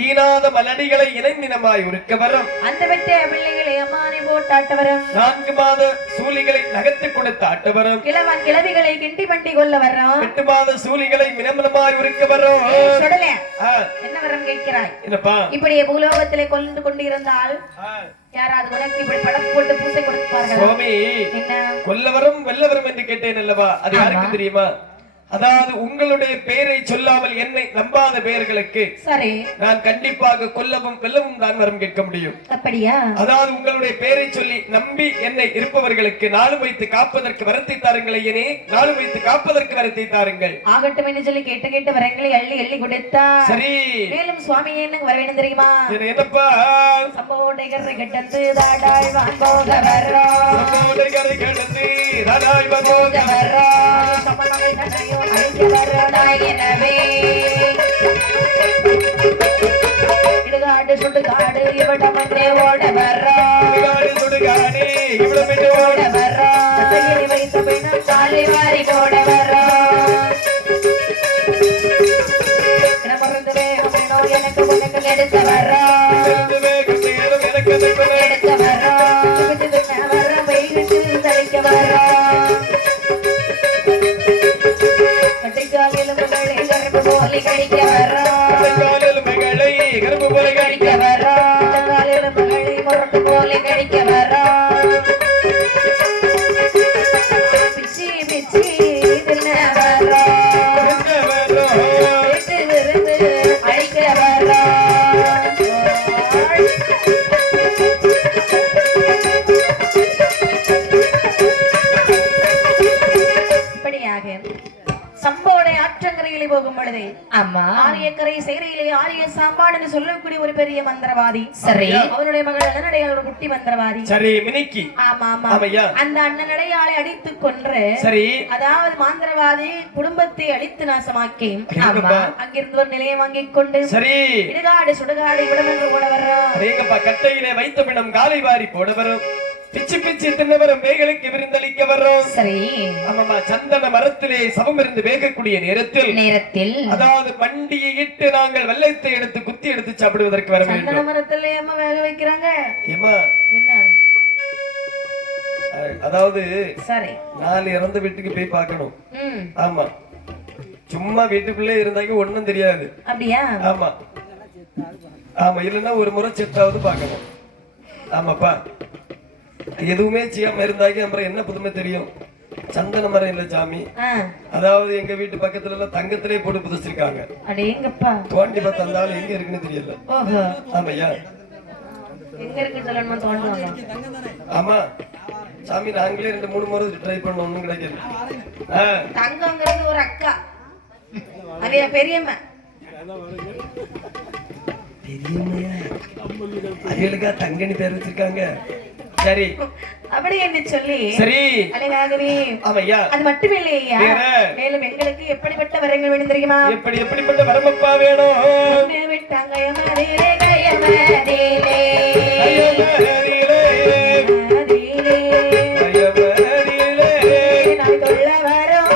ஈனாத மலடிகளை இணைந்தினமாய் உருக்கவரம், அந்த வெட்ட பிள்ளைகளை அம்மானை போட்டாட்டவரம், 4 மாத சூலிகளை நகர்த்து கொடுத்த ஆட்டவரம், கிழவன் கிழவிகளை கிண்டி பண்டி கொள்ள வர்றோம், 8 மாத சூலிகளை மினமனமாய் உருக்கவரம். என்ன வரம் கேட்கிறாய்? என்னப்பா இப்படியே பூலோகத்திலே கொண்டு கொண்டிருந்தால் யாராவது உனக்கு இப்படி படம் போட்டு பூசை கொடுப்பார்கள். சுவாமி கொல்லவரம் வெல்லவரம் என்று கேட்டேன் அல்லவா, அது யாருக்கு தெரியுமா? அதாவது உங்களுடைய பெயரை சொல்லாமல் என்னை நம்பாத பெயர்களுக்கு சரி நான் கண்டிப்பாக கொல்லவும் வெல்லவும் தான் வரம் கேட்க முடியும். அப்படியா? அதாவது உங்களுடைய பெயரை சொல்லி நம்பி என்னை இருப்பவர்களுக்கு நாளும் வைத்து காப்பதற்கு வரத்தை தாருங்கள் ஐயனே, நாளும் வைத்து காப்பதற்கு வரத்தை தாருங்கள். ஆகட்டும் என்று சொல்லி கேட்டு கேட்டு வரங்களை அள்ளி அள்ளி கொடுத்தா சரி. மேலும் சுவாமி என்ன வர வேண்டும் தெரியுமா? என்னப்பா? சம்போடை கரை கட்டந்து தாடாய் வான்போக வர்றோ, சம்போடை கரை கடந்து தாடாய் வான்போக வர்றோ, சமமகள் கண்ணையோ அழைக்க வர்றோ நாயனவே, இடுகாடு சுடுகாடு இவடமன்றே ஓட வர்றோ, இடுகாடு சுடுகாடு இவடமன்றே ஓட வர்றோ, கையில் வைத்த பின்ன சாலை வாரி போட வர்றோ, எனக்கு உனக்கு எடுத்து வர்றோ, எடுத்து வர்றோ, வர்றோ வெயிலிட்டு தளிக்க வர்றோ, கட்டிக்காலிலுமைகளை கருப்பு போலி கடிக்க வர்றோ, கருப்பு போலி கடிக்க வர்றோ, காலிலுமைகளை முரட்டு போலி கடிக்க வர்றோ, பிச்சி பிச்சி தின்ன வர்றோ, விட்டு விருந்து அழிக்க வர்றோ, இப்படியாக சம்போட ஆற்றங்கரையிலே போகும் பொழுது அம்மா ஆரியக்கரை சேரையிலே ஆரிய சாம்பாடு சொல்லக்கூடிய ஒரு பெரிய மந்திரவாதி சரி, அவருடைய மகள் அண்ணனடையால் ஒரு குட்டி மந்திரவாதி சரி மினிக்கி ஆமா ஆமா அந்த அண்ணனடையாளை அடித்து கொன்று சரி, அதாவது மந்திரவாதி குடும்பத்தை அழித்து நாசமாக்கி அங்கிருந்து ஒரு நிலையம் வாங்கிக் கொண்டு சரி இடுகாடு சுடுகாடு விடமென்று ஓட வர்றோம், கட்டையிலே வைத்த பின்னம் காலை வாரி போட வரும், பிச்சு பிச்சு தின்னவரும் வேகளுக்கு விருந்தளிக்க வர்றோம் சரி. ஆமாமா சந்தன மரத்திலே சமம் இருந்து வேகக்கூடிய நேரத்தில் அதாவது மண்டியை இட்டு நாங்கள் வெள்ளத்தை எடுத்து குத்தி எடுத்து சாப்பிடுவதற்கு வர வேண்டும். சந்தன மரத்திலே அம்மா வேக வைக்கிறாங்க. ஏமா என்ன அதாவது சரி 4 இறந்த வீட்டுக்கு போய் பார்க்கணும். ம் ஆமா, சும்மா வீட்டுக்குள்ளே இருந்தாக்க ஒண்ணும் தெரியாது. அப்படியா? ஆமா ஆமா, இல்லைன்னா ஒரு முறை செட்டாவது பார்க்கணும். ஆமாப்பா, எதுவுமே செய்யாம இருந்தாக்க அப்புறம் என்ன புதுமை தெரியும்? சந்தன மரம் இல்ல சாமி. அதாவது எங்க வீட்டு பக்கத்துல எல்லாம் தங்கத்திலே போட்டு புதைச்சிருக்காங்க. அடேங்கப்பா, தோண்டி பார்த்தா இருந்தாலும் எங்க இருக்குன்னு தெரியல. ஓஹோ, ஆமையா, எங்க இருக்கு சொல்லணுமா தோண்டுவாங்க. ஆமா சாமி, நாங்களே 2-3 முறை ட்ரை பண்ணோம், ஒண்ணும் கிடைக்கல. தங்கங்கிறது ஒரு அக்கா, அது என் பெரியம்மா. பெரியம்மையா? அவளுக்கா தங்கனி பேர் வச்சிருக்காங்க. சரி, அப்படி என்று சொல்லி சரி அழகாகவே. ஆமையா, அது மட்டுமே இல்லையா, மேலும் எங்களுக்கு எப்படிப்பட்ட வரங்கள் வேணும் தெரியுமா? எப்படிப்பட்ட வரமப்பா வேணும்? விட்டாங்க யமதிலே கயமதிலே நான் சொல்ல வரோம்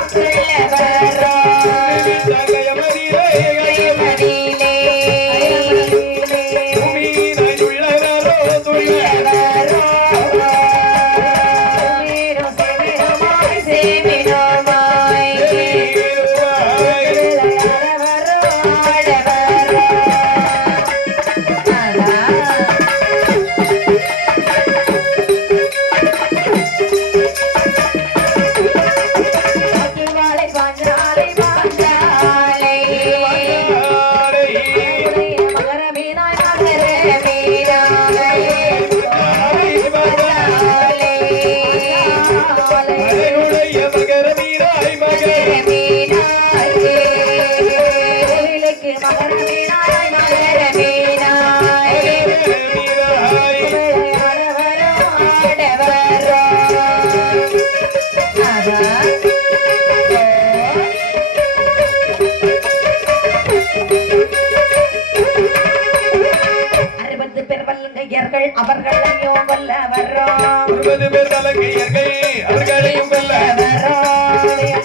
அவர்களையும் கொல்ல வர்றோம். 60 பேர் வலங்கையர்கள் அவர்களையும் கொல்ல வர்றோம்.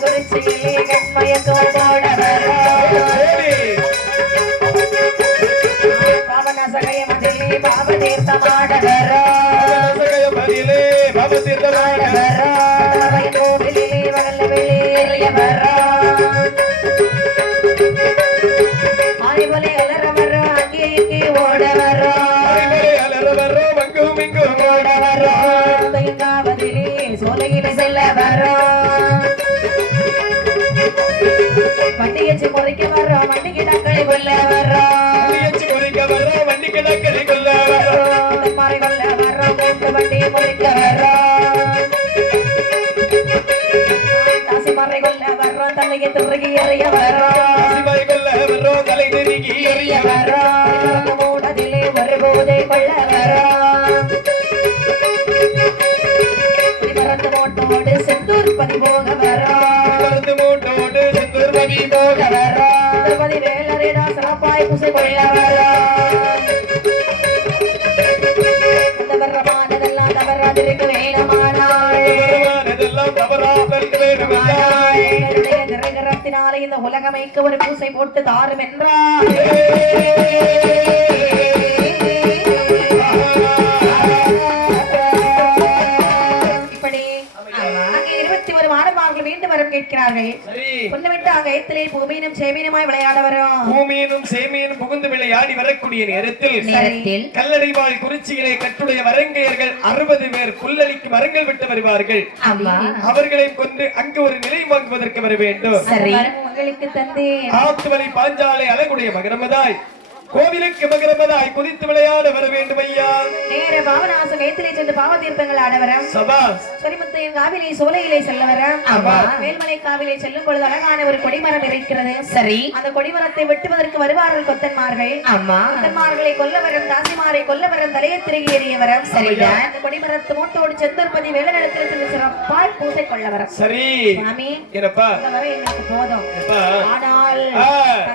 குறிச்சியிலே கண்மயக்கம் போட வர்றோம். பாவன சகயமதிலே பாவ தீர்த்தமாட வர்றோம். சகயமதிலே பாவ தீர்த்தமாட வர்றோம். அவை கோவிலே வகல்ல வெளியேறிய வர்றோம். ஆய்வலை அலற வர்றோம். அங்கே இங்கே ஓட வர்றோம். சோலையில செல்ல வரோம். வண்டியச்சு முறைக்க வர்றோம். வண்டி கிடக்களை கொல்ல வர்றோம். வண்டி கிடக்களை கொல்ல வர்றோம். மாறி கொல்ல வர்றோம். மூன்று வண்டியை முறைக்க வர்றோம். தாசி மாறி கொல்ல வர்றோம். தலையை துருகி எறிய வர்றோம். தலை நெருங்கி எறிய வர்றோம். மூடதிலே ஒரு போதை கொள்ள வர்றோம். மோட்டோடு செந்தூர் பதி போக வரோம். மோட்டோடு செந்தூர் பதி போக வரோம். பதி வேலரேடா சிறப்பாய் பூசை கொள்ள வரோம். அந்த வர்றமானதெல்லாம் தவறாதிருக்க வேணுமானாள். திரைகரத்தினாலே இந்த உலகமைக்கு ஒரு பூசை போட்டு தாரும் என்றார். கேட்கிறார்கள். பூமியினும் சேமியனுமாய் விளையாட வரும். பூமியினும் சேமியனும் புகுந்து விளையாடி வரக்கூடிய நேரத்தில் கல்லடைவாழ் குறிச்சியிலே கட்டுடைய வரங்கையர்கள் 60 பேர் புல்லளிக்கு மரங்கள் விட்டு வருவார்கள். அவர்களை கொண்டு அங்கு ஒரு நிலை வாங்குவதற்கு வர வேண்டும். உங்களுக்கு தந்து ஆத்துவலி பாஞ்சாலை அழகுடைய மகரமதாய் கோவிலுக்கு மகரமதாய் குதித்து விளையாட வர வேண்டும் ஐயா. நேர பாவநாச கைத்திலே சென்று பாவ தீர்த்தங்கள் ஆட வரம். சபாஸ். சரிமுத்தையின் காவிலே சோலையிலே செல்ல வரம். மேல்மலை காவிலே செல்லும் பொழுது அழகான ஒரு கொடிமரம் இருக்கிறது. சரி, அந்த கொடிமரத்தை வெட்டுவதற்கு வருவார்கள் கொத்தன்மார்கள். கொத்தன்மார்களை கொல்ல வரம். தாசிமாரை கொல்ல வரம். தலையை திருகி எறிய வரம். சரிதான். அந்த கொடிமரத்து மூட்டோடு செந்தூர்பதி வேலனிடத்தில் சென்று சிறப்பாய் பூசை கொள்ள வரம். சரி சாமி, என்னப்பா அந்த வரை எங்களுக்கு போதும். ஆனால்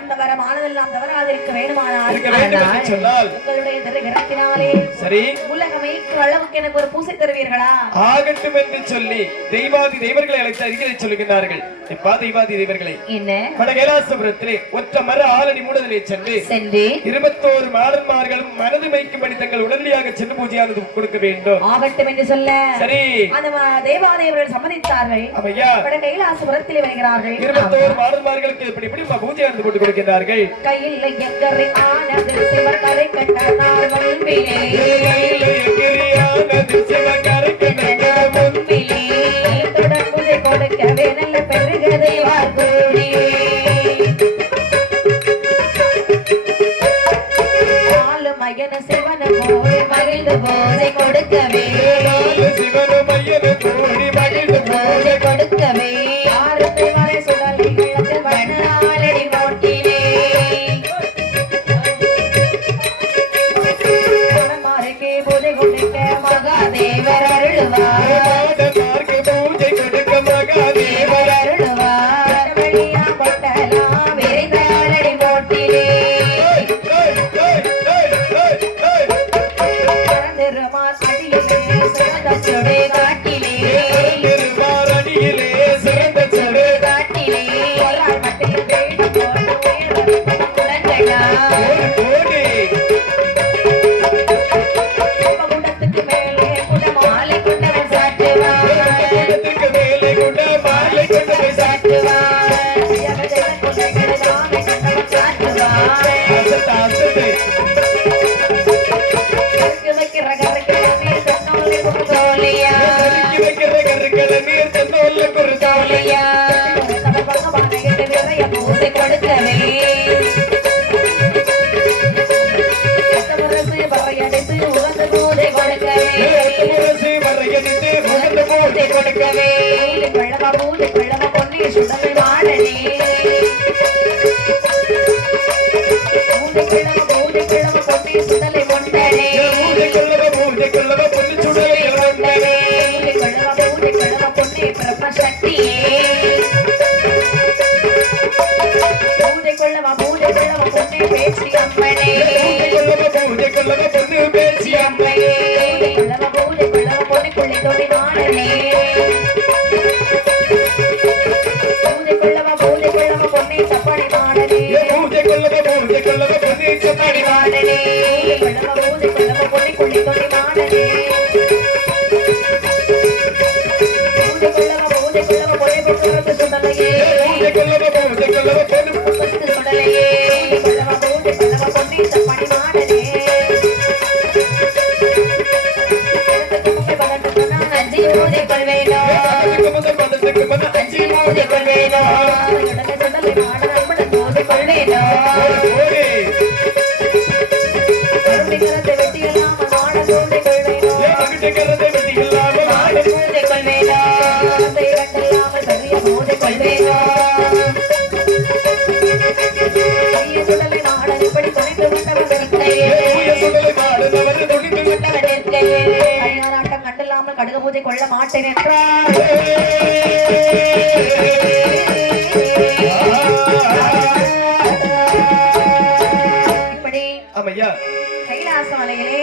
அந்த வரம் ஆனதெல்லாம் தவறாதிருக்க வேணுமானால் உங்களுடைய திருகரத்தினாலே சரி உலக மைக்கு அளவுக்கு எனக்கு ஒரு பூசை தருவீர்களா? ஆகட்டும் என்று சொல்லி தெய்வாதி தெய்வர்களை அழைத்து அறிக்கை சொல்லுகிறார்கள். எப்பா தெய்வாதி தெய்வர்களை என்ன வட கைலாசபுரத்திலே ஒற்ற மர ஆலடி மூடலிலே சென்று 21 மாடன்மார்களும் மனது மைக்கும்படி தங்கள் உடனடியாக சென்று பூஜையானது கொடுக்க வேண்டும். ஆகட்டும் என்று சொல்ல சரி அந்த தேவாதேவர்கள் சம்மதித்தார்கள். ஐயா வட கைலாசபுரத்திலே வருகிறார்கள். 21 மாடன்மார்களுக்கு எப்படி எப்படி பூஜையானது போட்டு கொடுக்கிறார்கள். கையில் எங்கரை ஆனது சிவகரை கண்டனார் முன்பிலே பூஜை கொடுக்கவே நல்ல பெருகதை வார்கூடியே மகன சிவன போய் மகிழ்ந்து பூஜை கொடுக்கவே பூஜை கொடுக்கவே ஆறுகளை சுடலை கிழக்கு வண்ணாலடி மோட்டிலே பூஜை கொடுக்க மகாதேவர் அருள்வார் வழியா கொட்டலாம் விரைந்தாலடி மோட்டிலே கடுக பூஜை கொள்ள மாட்டேன் என்றார். இப்படி கைலாசமலையிலே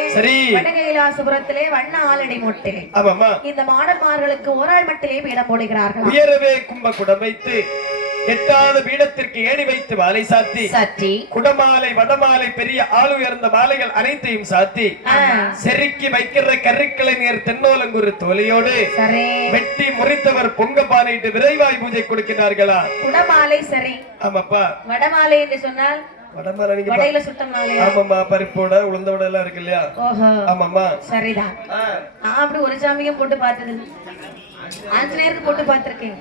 வட கைலாசபுரத்திலே வண்ண ஆலடி மொட்டிலே இந்த மாடன்மார்களுக்கு ஓராள் மட்டிலே பீடம் போடுகிறார்கள். உயரவே கும்பகுடம் வைத்து எட்டாவது பீடத்திற்கு ஏணி வைத்து மாலை சாத்தி குடமாலை வடமாலை பெரிய ஆளு உயர்ந்த மாலைகள் அனைத்தையும் சாத்தி செருக்கி வைக்கிற கருக்களை நேர் தென்னோலங்குரு தோலையோடு வெட்டி முறித்தவர் பொங்க பானையிட்டு விரைவாய் பூஜை கொடுக்கிறார்களா? குடமாலை சரி. ஆமாப்பா. வடமாலை என்று சொன்னால் வடையில சுட்ட மாலை. ஆமாமா, பருப்போட உளுந்தோட எல்லாம் இருக்கு இல்லையா? ஆமாமா, சரிதான். அப்படி ஒரு சாமியும் போட்டு பார்த்தது, ஆஞ்சநேயருக்கு போட்டு பார்த்திருக்கேன்.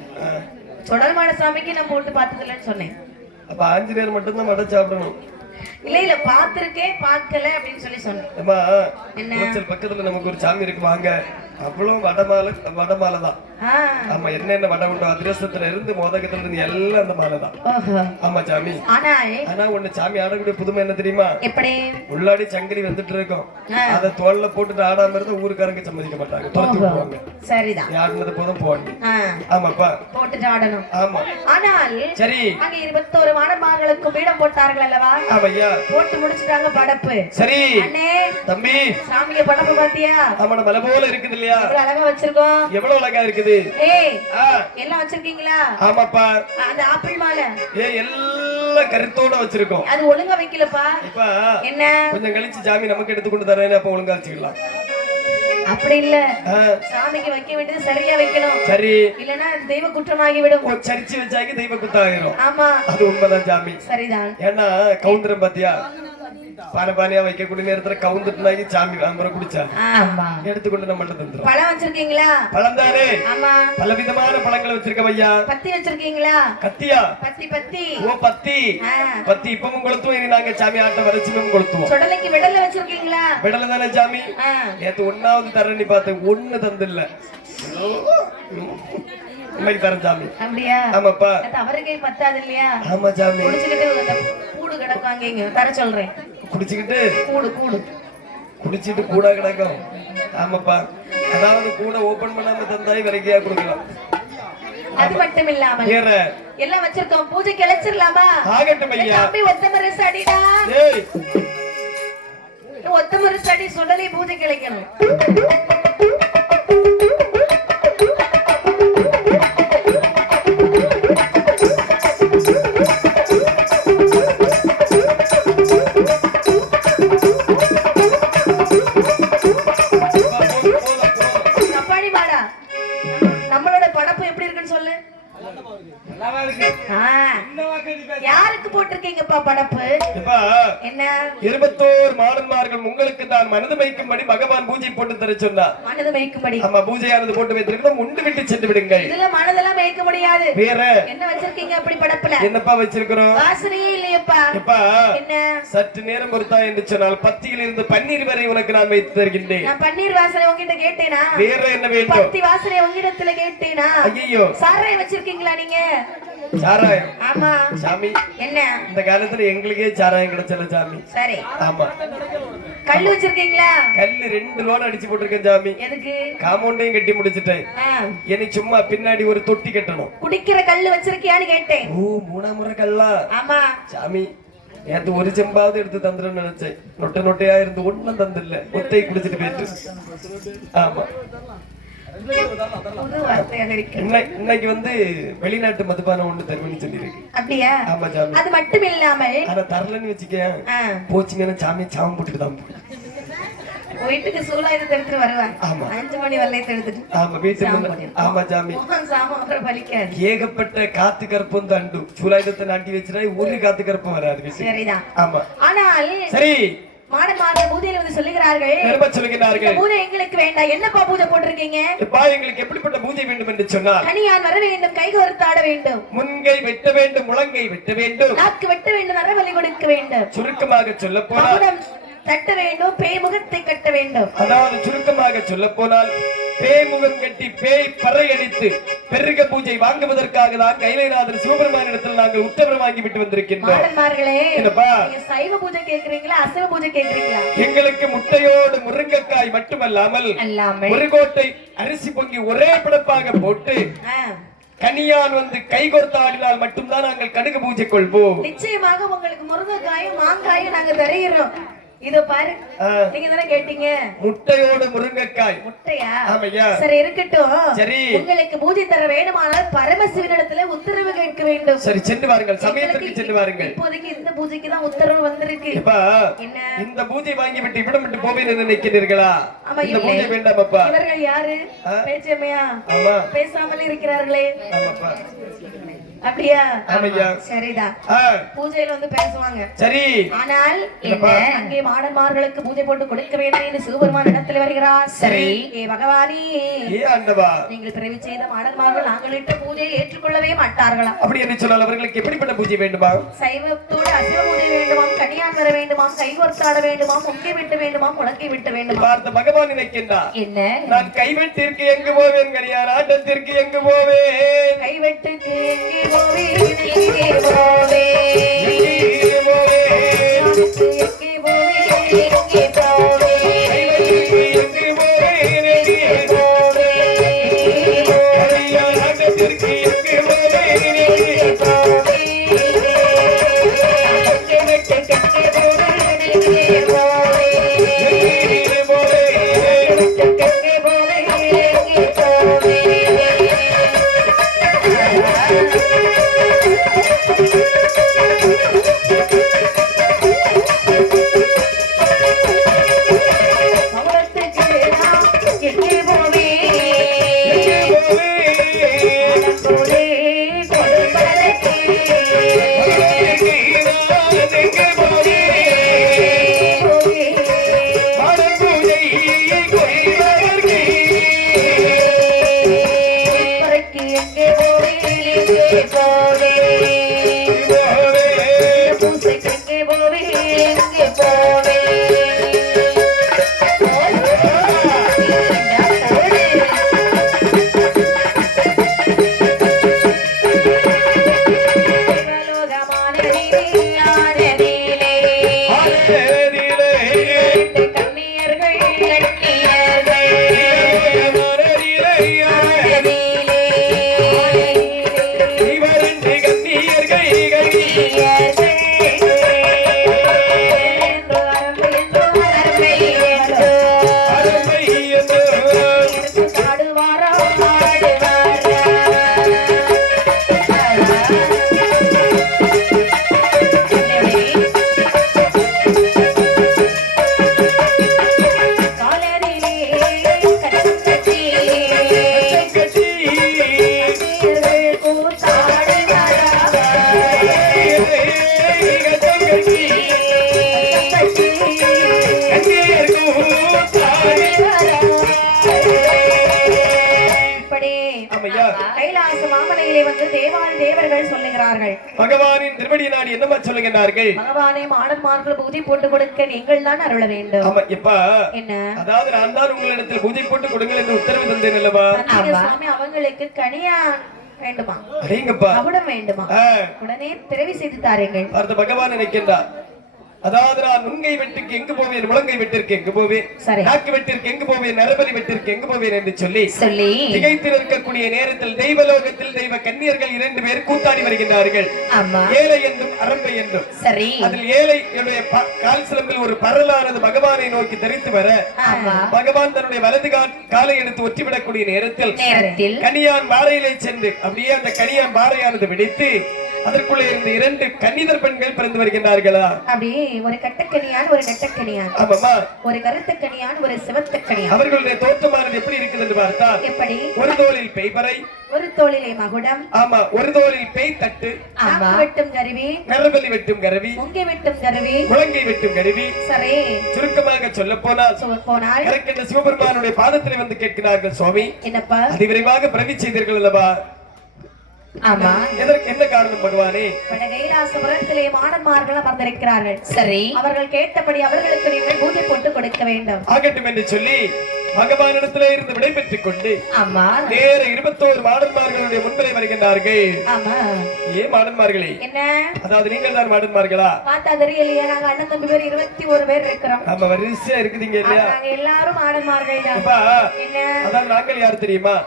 சொடல்மாட சாமிக்கு நான் போட்டு பார்த்தது இல்லைன்னு சொன்னேன். அப்ப ஆஞ்சநேயர் மட்டும் தான் வடை சாப்பிடணும். இல்ல இல்ல பாத்திருக்கேன், பார்க்கல அப்படின்னு சொல்லி சொன்னேன். பக்கத்துல நமக்கு ஒரு சாமி இருக்கு வாங்க, அவ்வளவு வடமாலை தான். ஆமா என்னென்ன வடை உண்டோ அதிரசத்துல இருந்து மோதகத்துல இருந்து எல்லாம் அந்த மாலை தான். ஆமா சாமி. ஆனா ஒண்ணு சாமி ஆடக்கூடிய புதுமை என்ன தெரியுமா? எப்படி? உள்ளாடி சங்கிலி வந்துட்டு இருக்கோம், அத தோல்ல போட்டுட்டு ஆடாம இருந்தா ஊருக்காரங்க சம்மதிக்க மாட்டாங்க, துரத்தி விடுவாங்க. சரிதான், ஆடுனது போதும் போடணும். ஆமாப்பா, போட்டுட்டு ஆடணும். ஆமா. ஆனால் சரி, அங்க 21 மாணவர்களுக்கு பீடம் போட்டார்கள் அல்லவா? ஆமையா, போட்டு முடிச்சிட்டாங்க படப்பு. சரி அண்ணே, தம்பி, சாமிய படப்பு பாத்தியா? ஆமா, மலை போல இருக்குது இல்லையா? அழகா வச்சிருக்கோம். எவ்வளவு அழகா இருக்குது. ஏய், எல்லாம் வச்சிருக்கீங்களா? ஆமாப்பா. அந்த ஆப்பிள் மாலை எல்லாம் கருத்தோட வச்சிருக்கோம். அது ஒழுங்கா வைக்கலப்பா. இப்ப என்ன, கொஞ்சம் கழிச்சு சாமி நமக்கு எடுத்து கொண்டு தரேன்னு அப்ப ஒழுங்கா வச்சுக்கலாம். அப்படி இல்ல, சாமிக்கு வைக்க வேண்டியது சரியா வைக்கணும். சரி, இல்லனா தெய்வ குற்றமாகி விடும். சரிச்சு வச்சாக்கி தெய்வ குத்தாகிரும். ஆமா, அது உண்மைதான் சாமி. சரிதான். ஏன்னா கவுந்தரம் பாத்தியா, பானியா வைக்கக்கூடிய நேரத்துல கவுந்துட்டுனாக்கி சாமி அம்பரை குடிச்சா எடுத்துக்கொண்டு நம்ம தந்துரும். பழம் வச்சிருக்கீங்களா? பழம் தானே. ஆமா, பல விதமான பழங்களை வச்சிருக்கோம் ஐயா. பத்தி வச்சிருக்கீங்களா? கத்தியா? பத்தி பத்தி. ஓ பத்தி. பத்தி இப்பவும் கொளுத்துவோம், இனி நாங்க சாமி ஆட்ட வரைச்சும் கொளுத்துவோம். சுடலைக்கு விடல வச்சிருக்கீங்களா? விடல தானே சாமி. நேத்து ஒன்னாவது தரணி பார்த்தேன், ஒண்ணு தந்தில்ல. இன்னைக்கு தரேன் சாமி. அப்படியா? ஆமாப்பா. அவருக்கே பத்தாது இல்லையா? ஆமா சாமி. குடிச்சிட்டு கூடு கிடக்காங்க, இங்க தர சொல்றேன். குடிச்சுக்கிட்டு கூடு கூடு குடிச்சிட்டு கூட கிடக்கும். ஆமாப்பா, அதாவது கூட ஓபன் பண்ணாம தந்தாய் வரைக்கியா கொடுக்கலாம். அது மட்டும் இல்லாம எல்லாம் வச்சிருக்கோம், பூஜை கிளச்சிடலாமா? ஆகட்டும் ஐயா. தம்பி ஒத்தமர சடிடா. ஏய், ஒத்தமர சடி சொல்லலை, பூஜை கிளைக்கணும். யாருக்கு போட்டிருக்கீங்கப்பா படப்பு? என்ன 21 மாடன்மார்கள் உங்களுக்கு தான் மனது வைக்கும்படி பகவான் பூஜை போட்டு தர சொன்னார். மனது வைக்கும்படி? ஆமா, பூஜையானது போட்டு வைத்திருக்கோம், உண்டு விட்டு சென்று விடுங்கள். இதுல மனதெல்லாம் வைக்க முடியாது. வேற என்ன வச்சிருக்கீங்க அப்படி படப்புல? என்னப்பா வச்சிருக்கிறோம்? வாசனையே இல்லையப்பா. எப்பா என்ன, சற்று நேரம் பொறுத்தா என்று சொன்னால் பத்தியில் இருந்து பன்னீர் வரை உனக்கு நான் வைத்து தருகின்றேன். நான் பன்னீர் வாசனை உங்ககிட்ட கேட்டேனா? வேற என்ன வேண்டும்? பத்தி வாசனை உங்ககிட்ட கேட்டேனா? ஐயோ, சாராயம் வச்சிருக்கீங்களா நீங்க? சாராயம்? ஆமா சாமி. என்ன இந்த காலத்துல எங்களுக்கே சாராயம் கிடைச்சல சாமி. சரி. ஆமா. கல்லு வச்சிருக்கீங்களா? கல்லு 2 லோன் அடிச்சு போட்டிருக்கேன் சாமி. எதுக்கு? காம்பவுண்டையும் கட்டி முடிச்சிட்டேன். எனக்கு சும்மா பின்னாடி ஒரு தொட்டி கட்டணும். குடிக்கிற கல்லு வச்சிருக்கியான்னு கேட்டேன். ஓ, 3ஆம் முறை கல்லா? ஆமா சாமி. நேத்து ஒரு செம்பாவது எடுத்து தந்துடும் நினைச்சேன், நொட்டை நொட்டையா இருந்து ஒண்ணும் தந்தில்ல, ஒத்தை குடிச்சிட்டு போயிட்டு. ஆமா, இன்னைக்கு வந்து வெளிநாட்டு மதுபானம் ஒண்ணு தருவன்னு சொல்லிருக்கு. அப்படியா? ஆமா சாமி. அது மட்டும் இல்லாம அத தரலன்னு வச்சுக்க, போச்சுங்கன்னா சாமி சாமம் போட்டுட்டு தான் வீட்டுக்கு சூலாயுதத்தை எடுத்துட்டு வருவாங்க. ஆமா, 5 மணி வரலையை எடுத்துட்டு. ஆமா, வீட்டுக்கு. ஆமா சாமி. சாமம் அப்புறம் பலிக்காது. ஏகப்பட்ட காத்து கற்பம் தண்டு சூலாயுதத்தை நாட்டி வச்சுட்டா ஒரு காத்து கற்பம் வராது. சரிதான். ஆமா. ஆனால் சரி, மாடமார்கள் பூஜையில வந்து சொல்லுகிறார்கள், என்ன சொல்லுகிறார்கள்? பூஜை எங்களுக்கு வேண்டாம். என்னப்பா பூஜை போட்டிருக்கீங்க? எப்பா எங்களுக்கு எப்படிப்பட்ட பூஜை வேண்டும் என்று சொன்னால், கனியான் வர வேண்டும், கை கோர்த்தாட வேண்டும், முன்கை வெட்ட வேண்டும், முழங்கை வெட்ட வேண்டும், நாக்கு வெட்ட வேண்டும், நரவலி கொடுக்க வேண்டும். சுருக்கமாக சொல்ல போனால் தட்ட வேண்டும், பேய் முகத்தை கட்ட வேண்டும். அதாவது சுருக்கமாக சொல்ல போனால் பேய் முகம் கட்டி பேய் பறையடித்து பெருக பூஜை வாங்குவதற்காக தான் கைலைநாதர் சிவபெருமான் இடத்தில் நாங்கள் உத்தரவு வாங்கி விட்டு வந்திருக்கின்றோம். சைவ பூஜை கேட்கிறீங்களா, அசைவ பூஜை கேட்கிறீங்களா? எங்களுக்கு முட்டையோடு முருங்கைக்காய் மட்டுமல்லாமல் ஒரு கோட்டை அரிசி பொங்கி ஒரே படப்பாக போட்டு கனியான் வந்து கை கோர்த்து ஆடினால் மட்டும்தான் நாங்கள் கடுகு பூஜை கொள்வோம். நிச்சயமாக உங்களுக்கு முருங்கைக்காயும் மாங்காயும் நாங்க தருகிறோம். இதோ பாரு, நீங்க தானே கேட்டீங்க முட்டையோடு முருங்கைக்காய். முட்டையா? ஆமையா. சரி, இருக்கட்டும். சரி, உங்களுக்கு பூஜை தர வேண்டுமானால் பரமசிவனிடத்துல உத்தரவு கேட்க வேண்டும். சரி, சென்று வாருங்கள், சமயத்திற்கு சென்று வாருங்கள். இப்போதைக்கு இந்த பூஜைக்கு தான் உத்தரவு வந்திருக்கு. அப்பா, என்ன இந்த பூஜை வாங்கி விட்டு இவிடம் விட்டு போவேன் நினைக்கிறீர்களா? இந்த பூஜை வேண்டாம் அப்பா. இவர்கள் யாரு? பேச்சம்மையா? ஆமா, பேசாமல் இருக்கிறார்களே. ஆமாப்பா. அப்படியா? ஆமையா. சரிதான். ஆ, பூஜையில வந்து பேசுவாங்க. சரி. ஆனால் என்ன அங்கே மாடன்மார்களுக்கு பூஜை போட்டு கொடுக்க வேண்டும் என்று சிவபெருமான் இடத்துல வருகிறார். சரி. ஏ பகவானே, ஏ ஆண்டவா, நீங்கள் பிறவி செய்த மாடன்மார்கள் நாங்களிட்ட பூஜையை ஏற்றுக்கொள்ளவே மாட்டார்களாம். அப்படி என்று சொன்னால் அவர்களுக்கு எப்படிப்பட்ட பூஜை வேண்டுமா? சைவத்தோடு அசைவ பூஜை வேண்டுமாம், கனியான் வர வேண்டுமாம், கைகோர்த்தாட வேண்டுமாம், முக்கை விட்டு வேண்டுமாம், முழக்கை விட்டு வேண்டுமாம். பார்த்த பகவான் நினைக்கின்றார், என்ன நான் கைவெட்டிற்கு எங்கு போவேன், கனியார் ஆட்டத்திற்கு எங்கு போவேன், கைவெட்டுக்கு எங்கே போவேன், எங்கே போவேன், எங்கே போவேன், எங்கே போவேன், எங்கே போவேன், கைவெட்டிற்கு எங்கு போவேன், எங்கே போவேன், கனியார் ஆட்டத்திற்கு எங்கு போவேன், எங்கே போவேன், கைவெட்டுக்கு எங்கே போவேன், எங்கே போவேன், எங்கே போவேன், கைவெட்டுக்கு எங்கே போவேன், எங்கே போவேன். அவரத்துக்கு நான் எங்கே போவேன், எங்கே போவேன், போலே கொடுப்பதற்கு எங்கே போவேன், மாடன் பூஜையை கொய்வதற்கு பறக்கு எங்கே போவேன், எங்கே போவேன், போவேன், பூசைக்கு எங்கே போவேன், எங்கே போவேன். ஆனதிலே கண்ணியர்கள் கண்ணியர்கள் மனதிலே இவரண்டு கண்ணியர்கள் அருமை என்று கட்டி கைலாச மாமலையிலே வந்து தேவர்கள் சொல்லுகிறார்கள், பகவானின் திருவடி நாடி என்னமா சொல்லுகிறார்கள்? பகவானே மாடன்மார்கள் பூஜை போட்டு கொடுக்க நீங்கள் தான் அருள வேண்டும். ஆமா, எப்பா, என்ன அதாவது நான் தான் உங்களிடத்தில் பூஜை போட்டு கொடுங்கள் என்று உத்தரவு தந்தேன் அல்லவா? தந்தைய சுவாமி அவங்களுக்கு கனியான் வேண்டுமா, அடேங்கப்பா. மகுடம் வேண்டுமா, ஆ, உடனே பிறவி செய்து தாருங்கள். பார்த்த பகவான் நினைக்கின்றார், அதாவது நான் நுங்கை வெட்டுக்கு எங்கு போவேன், முழங்கை வெட்டிற்கு எங்கு போவேன், சரி. நாக்கு வெட்டிற்கு எங்கு போவேன், நரபலி வெட்டிற்கு எங்கு போவேன் என்று சொல்லி சொல்லி திகைத்து இருக்கக்கூடிய நேரத்தில் தெய்வலோகத்தில் தெய்வ கன்னியர்கள் 2 பேர் கூத்தாடி வருகின்றார்கள். ஆமா, ஏழை என்றும் அரம்பை என்றும். சரி. அதில் ஏழையுடைய கால் சிலம்பில் ஒரு பரலானது பகவானை நோக்கி தெரித்து வர ஆமா, பகவான் தன்னுடைய வலது காலை எடுத்து ஒற்றிவிடக்கூடிய நேரத்தில் கனியான் பாறையிலே சென்று அப்படியே அந்த கனியான் பாறையானது வெடித்து அதற்குள்ளே இருந்து 2 கன்னிதர் பெண்கள் பிறந்து வருகின்றார்களா? அப்படியே ஒரு கட்டக்கனியான், ஒரு நெட்டக்கனியான், ஆமாமா, ஒரு கருத்தக்கனியான், ஒரு சிவத்தக்கனியான். அவர்களுடைய தோற்றமானது எப்படி இருக்குது என்று பார்த்தால், எப்படி? ஒரு தோளில் பெய்பறை, ஒரு தோளிலே மகுடம், ஆமா, ஒரு தோளில் பேய் தட்டு, நாக்கு வெட்டும் கருவி, நரபலி வெட்டும் கருவி, முங்கை வெட்டும் கருவி, முழங்கை வெட்டும் கருவி. சரி. சுருக்கமாக சொல்ல போனால் கரெக்ட் சிவபெருமானுடைய பாதத்தில் வந்து கேட்கிறார்கள், சுவாமி என்னப்பா அதிவிரைவாக பிரவி செய்தீர்கள் அல்லவா? ஆமா, எதற்கு என்ன காரணம் பகவானே? கைலாசபுரத்திலே மாடன்மார்கள் அமர்ந்திருக்கிறார்கள். சரி, அவர்கள் கேட்டபடி அவர்களுக்கு நீங்கள் பூஜை போட்டு கொடுக்க வேண்டும். ஆகட்டும் என்று சொல்லி பகவானிடத்திலே இருந்து விடை பெற்றுக் கொண்டு ஆமா, நேர 21 மாடன்மார்களுடைய முன்னிலை வருகின்றார்கள். ஆமா, ஏன் மாடன்மார்களே? என்ன அதாவது நீங்கள் தான் மாடன்மார்களா? பார்த்தா தெரியலையா? நாங்க அண்ணன் தம்பி பேர் 21 பேர் இருக்கிறோம். நம்ம வரிசையா இருக்குதீங்க இல்லையா? நாங்க எல்லாரும் மாடன்மார்கள் தான். அப்பா, என்ன? அதான் நாங்கள் யார் தெரியுமா?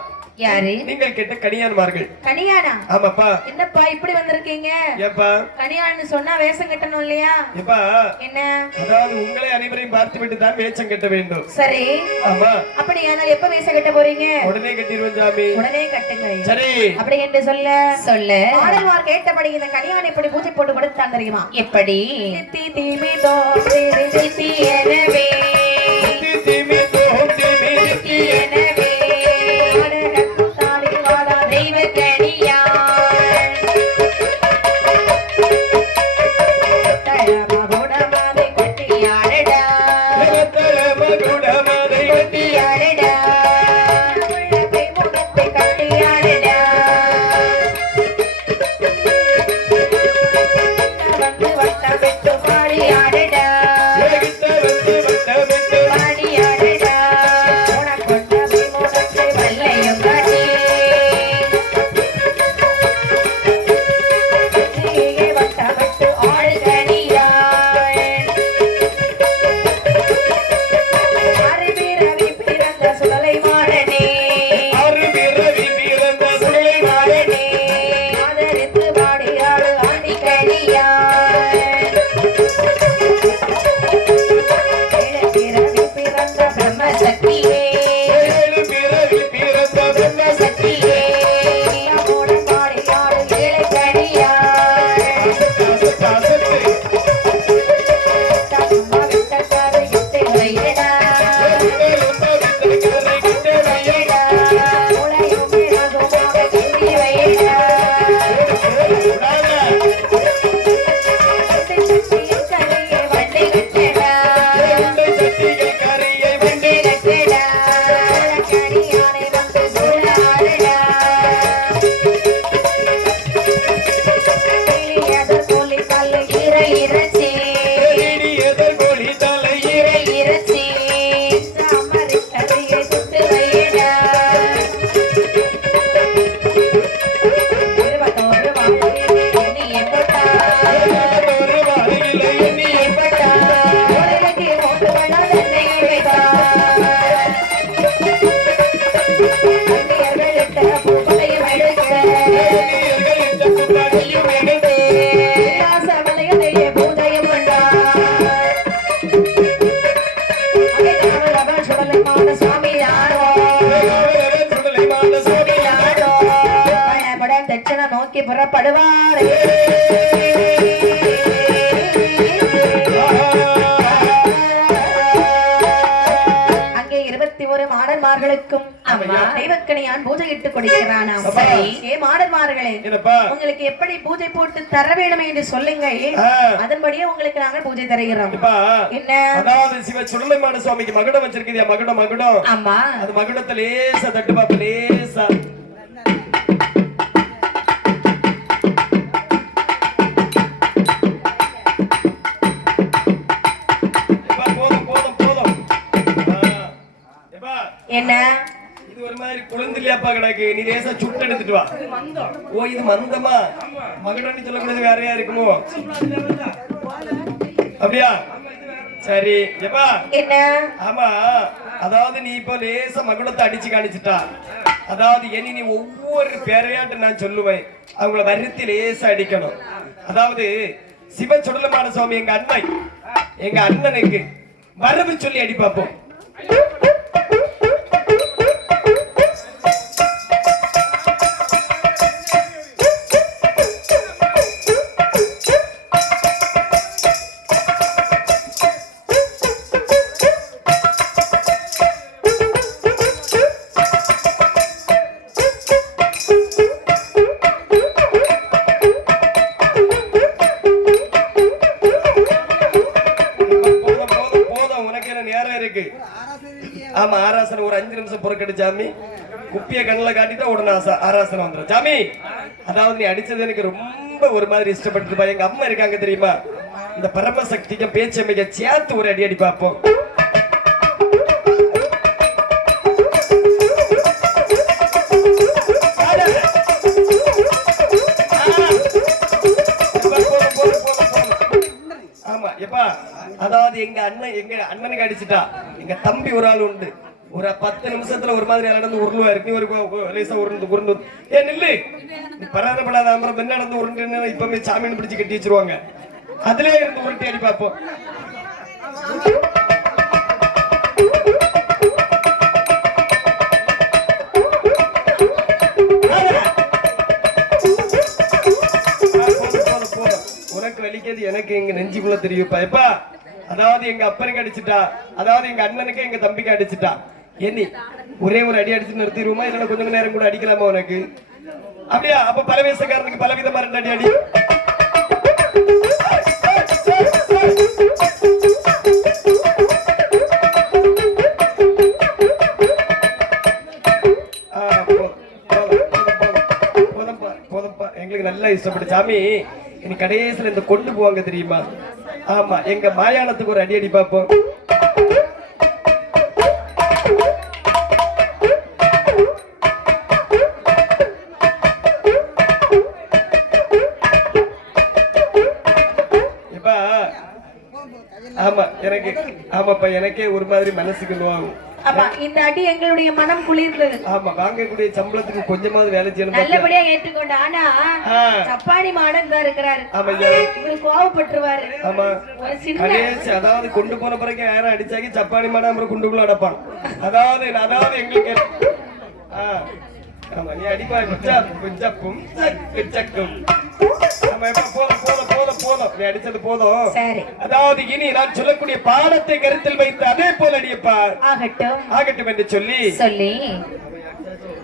யாரு? நீங்கள் கேட்ட கனியான்மார்கள். கனியானா? ஆமாப்பா. என்னப்பா இப்படி வந்திருக்கீங்க? ஏப்பா கனியான்னு சொன்னா வேஷம் கட்டணும் இல்லையா? ஏப்பா, என்ன? அதாவது உங்களை அனைவரையும் பார்த்து விட்டு தான் வேஷம் கட்ட வேண்டும். சரி. ஆமா. அப்படி ஆனால் எப்ப வேஷம் கட்ட போறீங்க? உடனே கட்டிடுவோம் சாமி. உடனே கட்டுங்க. சரி. அப்படி என்று சொல்ல ஆடல்வார் கேட்டபடி இந்த கனியான் இப்படி பூஜை போட்டு கொடுத்தான் தெரியுமா? எப்படி? தித்தி தீமி தோன்றி தித்தி எனவே திமி தோன்றி தித்தி எனவே தெய்வ கனியான் யானை வந்து சூழாடடா எதிர்கொலி தலை இறை இறைச்சி எதிர்கொலி தலை இறை இறைச்சி அமரிக்கதையை சுட்டு வைடா இருபத்தோரு வாழையிலே எண்ணி எம்பட்டா ஒரு வாழையிலே எண்ணி எம்பட்டா உலகி ஓட்டு வளர் என்னை வைத்தா அந்நியர்களிட்ட பூக்களையும் எடுக்க புத்தாடையும் எடுத்து சமலையதையே பூஜையும் பண்ணார் சுடலைமான சுவாமி யாரோ சுடலைமான சுவாமி யாரோ பழபட தட்சணை நோக்கி புறப்படுவார் அங்கே 21 மாடன்மார்களுக்கும் தெய்வக்கணியான் பூஜையிட்டு கொடுக்கிறானாம். சரி, ஏ மாடன்மார்களே, என்னப்பா உங்களுக்கு எப்படி பூஜை போட்டு தர வேண்டும் என்று சொல்லுங்கள், அதன்படியே உங்களுக்கு நாங்கள் பூஜை தருகிறோம். இப்பா என்ன? அதாவது சிவ சுடலைமான சுவாமிக்கு மகுடம் வச்சிருக்கியா? மகுடம் ஆமா, அது மகுடத்தை லேசா தட்டு பாப்ப, லேசா என்ன இது ஒரு மாதிரி குழந்தையாப்பா கிடக்கு, நீ லேசா சுட்டு எடுத்துட்டு வா. ஓ இது மந்தமா? மகுடம்னு சொல்லக்கூடாது, வேறையா இருக்குமோ? அப்படியா? சரி எப்பா என்ன? ஆமா, அதாவது நீ இப்போ லேசா மகுடத்தை அடிச்சு காணிச்சுட்டா, அதாவது இனி நீ ஒவ்வொரு பேரையாட்டு நான் சொல்லுவேன், அவங்கள வருத்தி லேசா அடிக்கணும். அதாவது சிவ சுடலமான சுவாமி எங்க அண்ணனுக்கு வரவு சொல்லி அடி பார்ப்போம். ஆமா, ஆராசனம் ஒரு 5 நிமிஷம் பொறுக்கடு சாமி. குப்பிய கண்ணுல காட்டிட்டா உடனே ஆராசனம் வந்துடும் சாமி. அதாவது நீ அடிச்சது எனக்கு ரொம்ப ஒரு மாதிரி இஷ்டப்பட்டு. எங்க அம்மா இருக்காங்க தெரியுமா, இந்த பரமசக்திக்கு பேச்சமைக்க சேர்த்து ஒரு அடி அடி பார்ப்போம். ஆமா எப்பா, அதாவது எங்க அண்ணனுக்கு அடிச்சுட்டா, எங்க தம்பி ஒரு ஆள் உண்டு, ஒரு 10 நிமிஷத்துல ஒரு மாதிரி நடந்து உருளுவா இருக்கு. ஒரு லேசா உருண்டு ஏன் நில்லு, நீ பராதப்படாத அப்புறம் என்ன நடந்து உருண்டு இப்பவே சாமின்னு பிடிச்சு கட்டி வச்சிருவாங்க. அதுலயே இருந்து உருட்டி அடி பார்ப்போம். உனக்கு வலிக்கிறது எனக்கு எங்க நெஞ்சுக்குள்ள தெரியுப்பா. எப்பா அதாவது எங்க அப்பனுக்கு அடிச்சுட்டா, அதாவது எங்க அண்ணனுக்கு எங்க தம்பிக்கு அடிச்சுட்டா, என்னி ஒரே ஒரு அடி அடிச்சு நிறுத்திடுவோமா, இல்லைன்னா கொஞ்சம் நேரம் கூட அடிக்கலாமா உனக்கு? அப்படியா? அப்ப பலவேசக்காரனுக்கு பலவிதமா 2 அடி அடி. எங்களுக்கு நல்லா இஷ்டப்பட்டு சாமி. இனி கடைசியில இந்த கொண்டு போவாங்க தெரியுமா? ஆமா, எங்க மாயாணத்துக்கு ஒரு அடி அடி பார்ப்போம். ஆமா ஆமாப்பா, எனக்கே ஒரு மாதிரி மனசுக்கு நோவும். அப்பா இந்த அடி எங்களுடைய மனம் குளிர்ந்தது. ஆமா, வாங்கக்கூடிய சம்பளத்துக்கு கொஞ்சமாவது வேலை செய்யணும். நல்லபடியா ஏற்றுக்கொண்ட. ஆனா சப்பானி மாடன் தான் இருக்கிறாரு. ஆமா, இவரு கோவப்பட்டுருவாரு. ஆமா, ஒரு சின்ன கடைசி அதாவது கொண்டு போன பிறகு யாரும் அடிச்சாக்கி சப்பானி மாடம் அப்புறம் குண்டுக்குள்ள அடப்பான். அதாவது எங்களுக்கு ஆமா, நீ அடிப்பா கொஞ்சம் போதும், நீ அடிச்சது போதும். அதாவது இனி நான் சொல்லக்கூடிய பாடத்தை கருத்தில் வைத்து அதே போல அடியப்பா ஆகட்டும் ஆகட்டும் என்று சொல்லி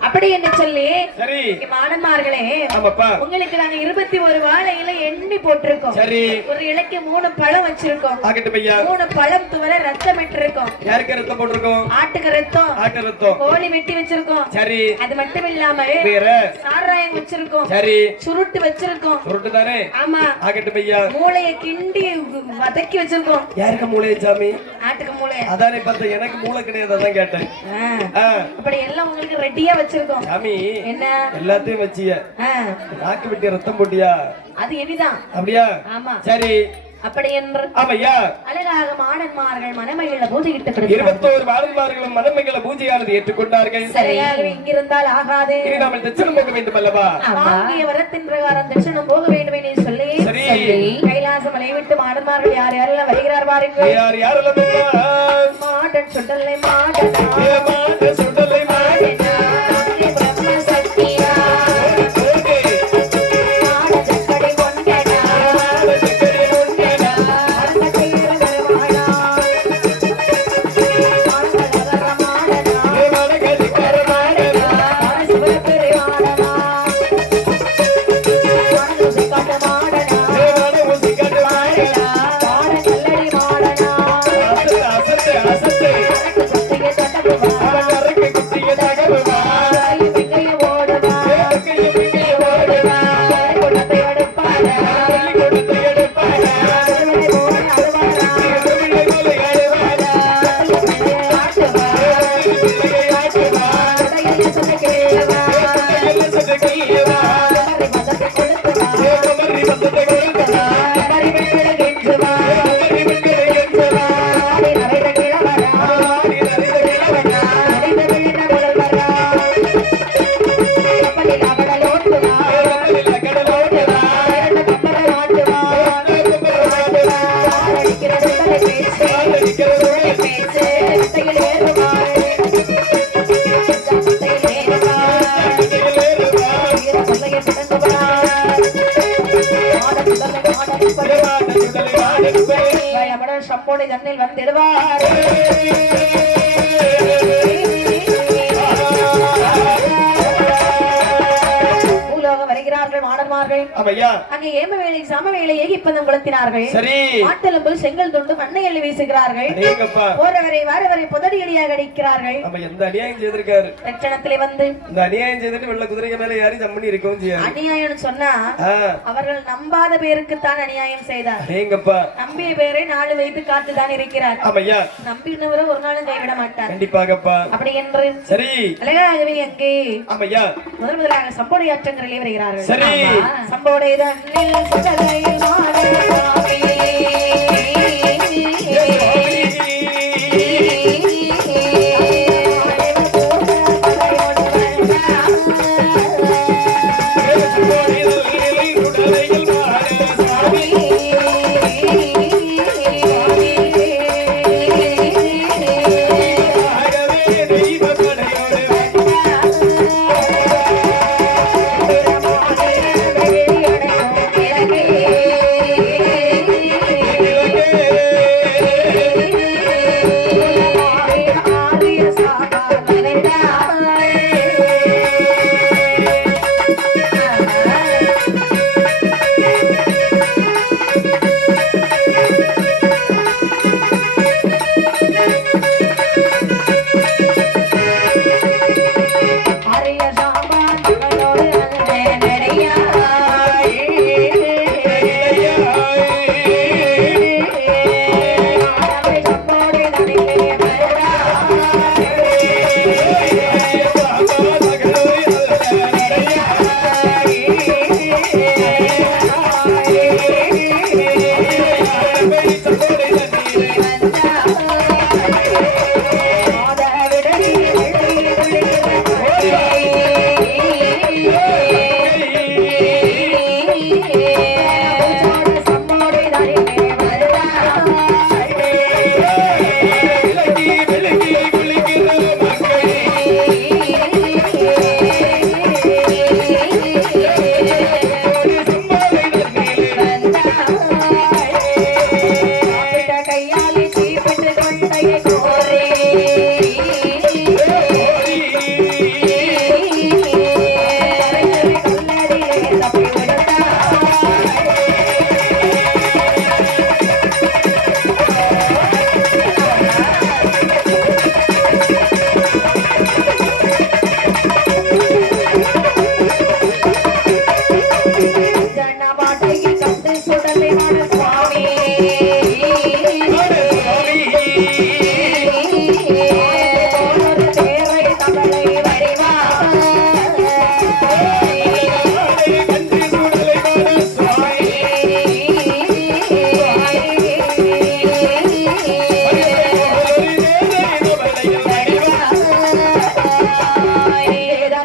அப்ப அப்படி என்று சொல்லி சரி மாணவர்களே ஆமாப்பா உங்களுக்கு நாங்க 21 வாழையில எண்ணி போட்டிருக்கோம் சரி ஒரு இலைக்கு 3 பழம் வச்சிருக்கோம் ஆகட்டும் ஐயா 3 பழம் துவர ரத்தம் இட்டிருக்கோம் யாருக்கு ரத்தம் போட்டிருக்கோம் ஆட்டுக்கு ரத்தம் ஆட்டு ரத்தம் கோழி வெட்டி வச்சிருக்கோம் சரி அது மட்டும் இல்லாம வேற சாராயம் வச்சிருக்கோம் சரி சுருட்டு வச்சிருக்கோம் சுருட்டு தானே ஆமா ஆகட்டும் ஐயா மூளைய கிண்டி வதக்கி வச்சிருக்கோம் யாருக்கு மூளை சாமி ஆட்டுக்கு மூளை அதானே பார்த்தா எனக்கு மூளை கிடையாது அதான் கேட்டேன் அப்படி எல்லாம் உங்களுக்கு ரெடியா வச்சிருக்கோம் சாமி என்ன எல்லாத்தையும் வச்சிய ஆ, நாக்கு வெட்டி ரத்தம் போட்டியா அது எவிதான் அப்படியா ஆமா சரி அப்படி என்று ஆமையா அழகாக மாடன்மார்கள் மனமகிழ பூஜையிட்டு 21 மாணவர்களும் மனமங்கள பூஜையானது ஏற்றுக்கொண்டார்கள் சரியாக இங்கிருந்தால் ஆகாது இனி நாம் தட்சணம் போக வேண்டும் அல்லவா வாங்கிய வரத்தின் பிரகாரம் தட்சணம் போக வேண்டும் என்று சொல்லி சரி. கைலாச மலை விட்டு மாடன்மார்கள் யார் யாரெல்லாம் வருகிறார் பாருங்கள் யார் யாரெல்லாம் மாடன் சுடலை மாடன் மாட்ட சுடலை மாடனா, பிரம்ம சக்தியா மாட சக்கரை கொண்டனா சப்போடை தண்ணில் வந்திடுவார் பூலோகம் வருகிறார்கள் மாடன்மார்கள் ஆமையா அங்கே ஏம வேலை சம வேலையை இப்பதம் குளத்தினார்கள் சரி மாட்டெலும்பு செங்கல் துண்டு மண்ணை எள்ளி வீசுகிறார்கள் அடேங்கப்பா போறவரை வாரவரை புதடியடியாக அடிக்கிறார்கள் நம்ம எந்த அநியாயம் செய்திருக்காரு தட்சணத்திலே வந்து இந்த அநியாயம் செய்துட்டு வெள்ள குதிரைக்கு மேல யாரும் ஜம்மனி இருக்கவும் செய்யாது அநியாயம்னு சொன்னா அவர்கள் நம்பாத பேருக்குத்தான் அநியாயம் செய்தார் அடேங்கப்பா நம்பிய பேரை 4 வைத்து காத்துதான் இருக்கிறார் ஆமையா நம்பினவரை ஒரு நாளும் கைவிட மாட்டார் கண்டிப்பாகப்பா அப்படி என்று சரி அழகாகவே அங்கே ஆமையா முதலாக சம்போடை ஆற்றங்களிலே வருகிறார்கள் சரி. சம்போடை தண்ணில் சுடலை மாடசாமி.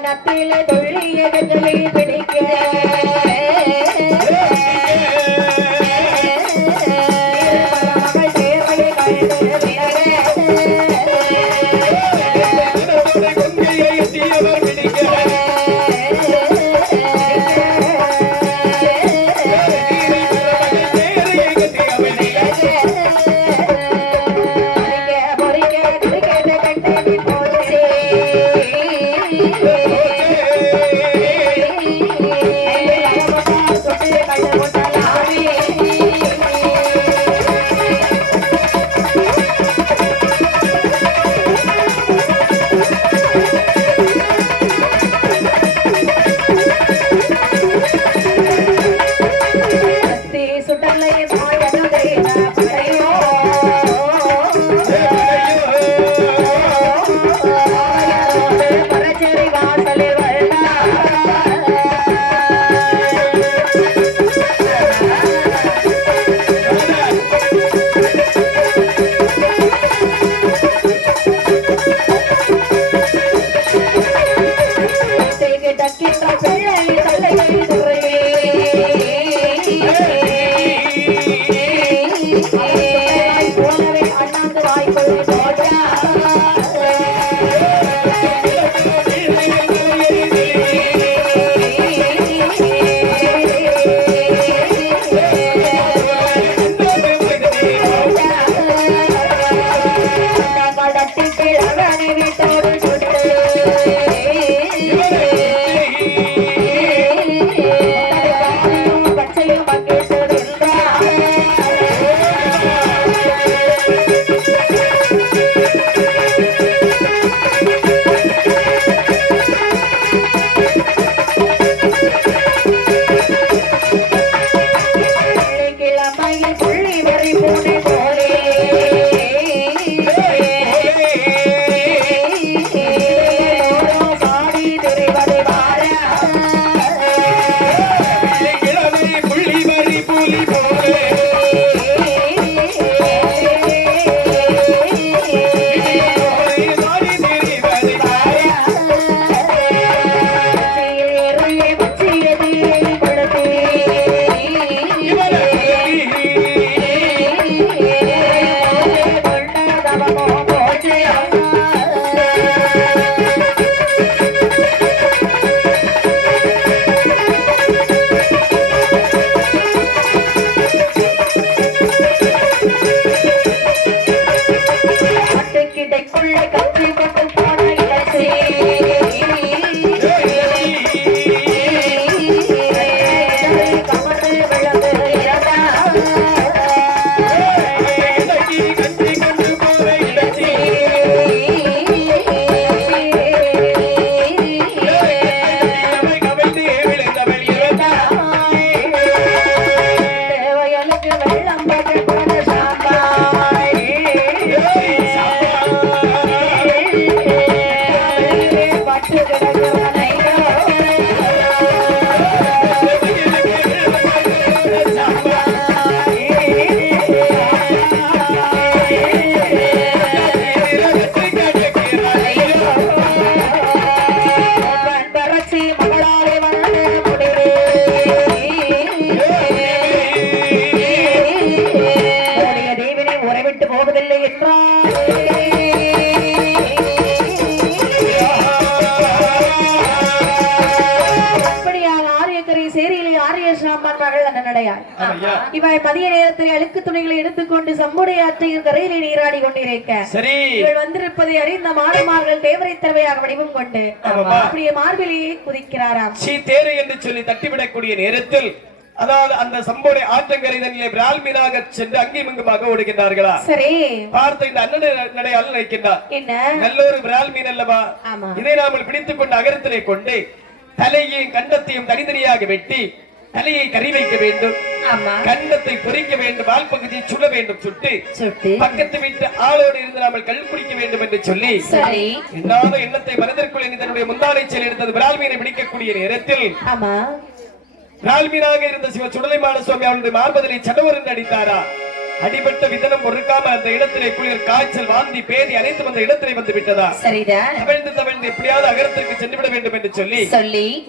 நத்தில துள்ளிய கண்களை பிடிக்க இவள் மதிய நேரத்தில் அழுக்கு துணிகளை எடுத்துக்கொண்டு சம்புடைய ஆற்றையில் கரையிலே நீராடி கொண்டிருக்க இவள் வந்திருப்பதை அறிந்த மாடமார்கள் தேவரை தலைவையாக வடிவம் கொண்டு அப்படியே மார்பிலேயே குதிக்கிறாராம். தேரை என்று சொல்லி தட்டிவிடக்கூடிய நேரத்தில் அதாவது அந்த சம்போடைய ஆற்றங்கரைதனிலே விரால் மீனாக சென்று அங்கிமுகமாக ஓடுகின்றார்களா? சரி, பார்த்த இந்த அண்ணன் நடையால் நினைக்கின்றார். என்ன நல்ல ஒரு விரால் மீன் அல்லவா? இதை நாமல் பிடித்துக் கொண்டு அகரத்திலே கொண்டு தலையையும் கண்டத்தையும் தனித்தனியாக வெட்டி தலையை கறி வைக்க வேண்டும், கண்டத்தை பொறிக்க வேண்டும், வால் பகுதியை சுட வேண்டும், சுட்டு பக்கத்து வீட்டு ஆளோடு இருந்து நாமல் கல் குடிக்க வேண்டும் என்று சொல்லி என்னாத எண்ணத்தை மனதிற்குள் தன்னுடைய முந்தானை செல் எடுத்தது விரால் மீனை பிடிக்கக்கூடிய நேரத்தில் விரால் மீனாக இருந்த சிவ சுடலைமான சுவாமி அவருடைய மார்பதனை சடவர் என்று அடித்தாரா? அடிபட்ட விதனம் பொறுக்காம அந்த இடத்திலே குளிர் காய்ச்சல் வாந்தி பேதி அனைத்து அந்த இடத்திலே வந்து விட்டதா சரிதான் தவழ்ந்து எப்படியாவது அகரத்திற்கு சென்று விட வேண்டும் என்று சொல்லி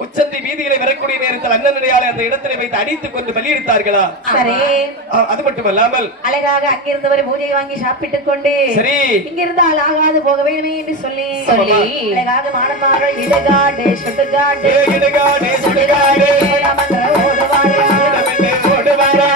உச்சந்தி வீதிகளை வரக்கூடிய நேரத்தில் அண்ணனடையாளை அந்த இடத்திலே வைத்து அடித்துக் கொண்டு பலியிடுத்தார்களா சரி அது மட்டுமல்லாமல் அழகாக அங்கிருந்தவர் பூஜை வாங்கி சாப்பிட்டுக் கொண்டு சரி இங்கிருந்து ஆளாகாது போக வேண்டுமே என்று சொல்லி அழகாக மாடமார்கள் இடுகாடு சுடுகாடு சுடுகாடு ஓடுவாரா ஓடுவாரா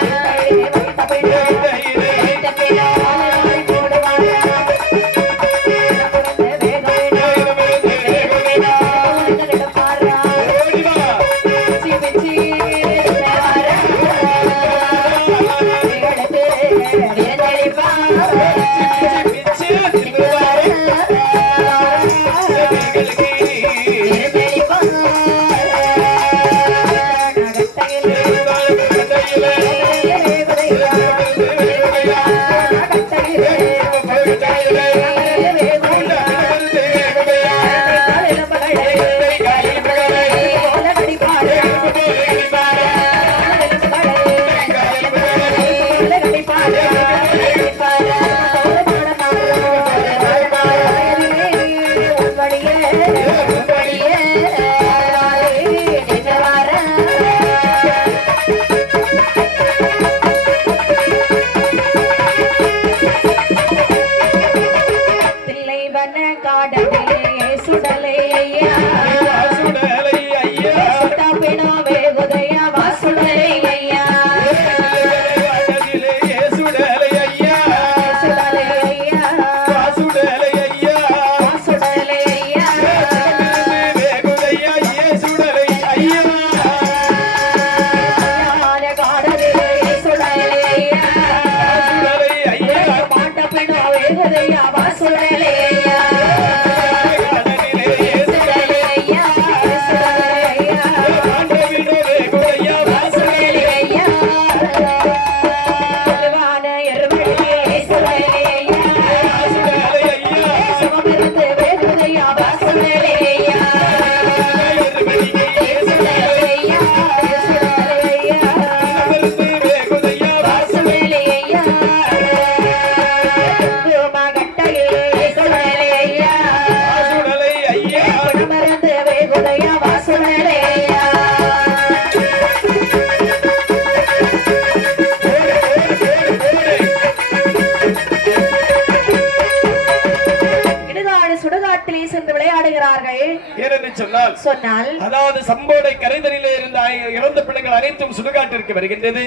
சொன்னால் அதாவது சம்போடை கரைதலிலே இருந்த இறந்த பிள்ளைகள் அனைத்தும் சுடுகாட்டிற்கு வருகின்றது.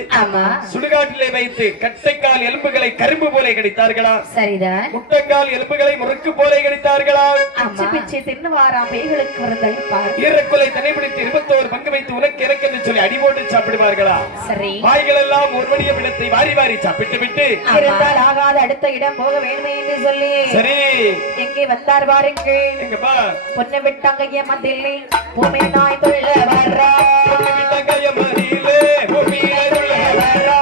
சுடுகாட்டிலே வைத்து கட்டைக்கால் எலும்புகளை கரும்பு போல கிடைத்தார்களா? சரிதான். முட்டங்கால் எலும்புகளை முறுக்கு போல கிடைத்தார்களா? பிச்சை தின்னு வாராம் பேய்களுக்கு வருந்தாய்ப்பார். ஈரக்குலை தனிப்பிடித்து 21 பங்கு வைத்து உனக்கு எனக்கு என்று சொல்லி அடி போட்டு சாப்பிடுவார்களா? சரி. வாய்கள் எல்லாம் ஒரு மணிய விடத்தை வாரி வாரி சாப்பிட்டு விட்டு இருந்தால் ஆகாத அடுத்த இடம் போக வேண்டுமே என்று சொல்லி சரி எங்கே வந்தார் பாருங்கள். எங்கப்பா பொண்ணு விட்டாங்க ஏமாதில்லை பூமி நாய் தொழில வர்றா பொண்ணு விட்டாங்க ஏமாதில்லை பூமி நாய் தொழில வர்றா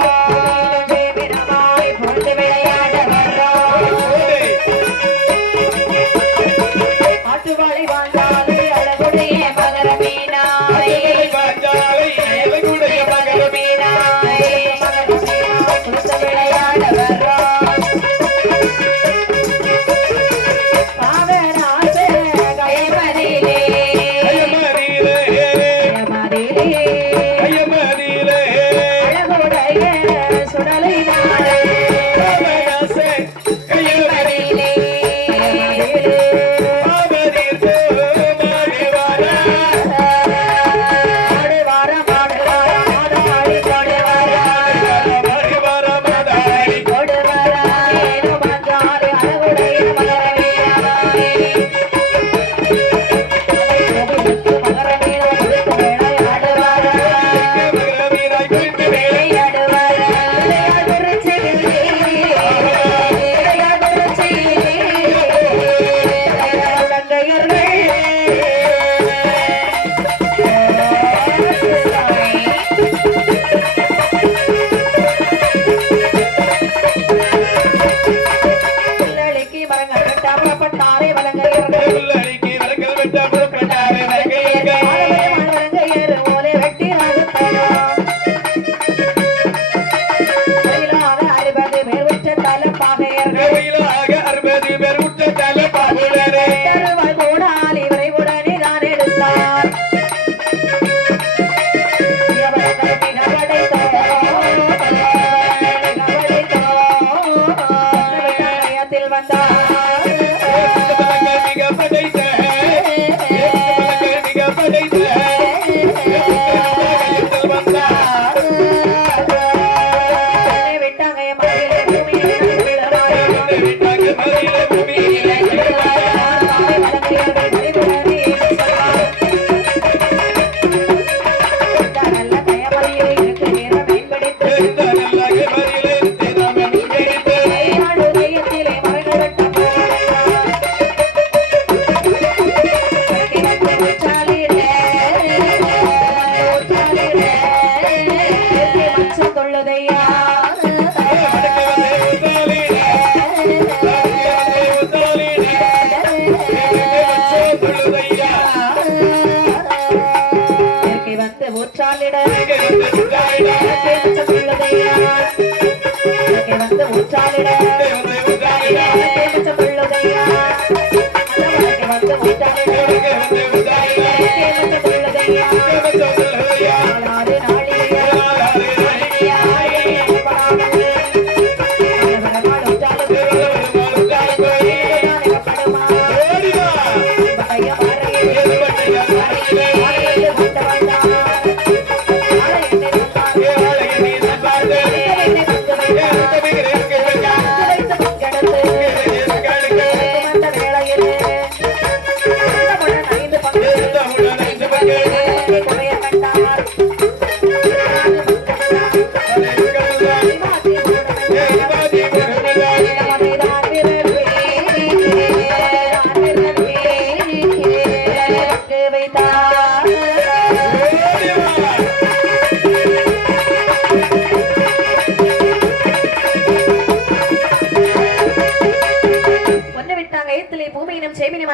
பொண்ணு விளையாட வர்றா ஆட்டுவாளி வாழ்ந்தாலே அழகுடைய மகர மீனாய் வாழ்ந்தாலே அழகுடைய மகர மீனாய் விளையாட வர்றா பாவனாச கயமரிலே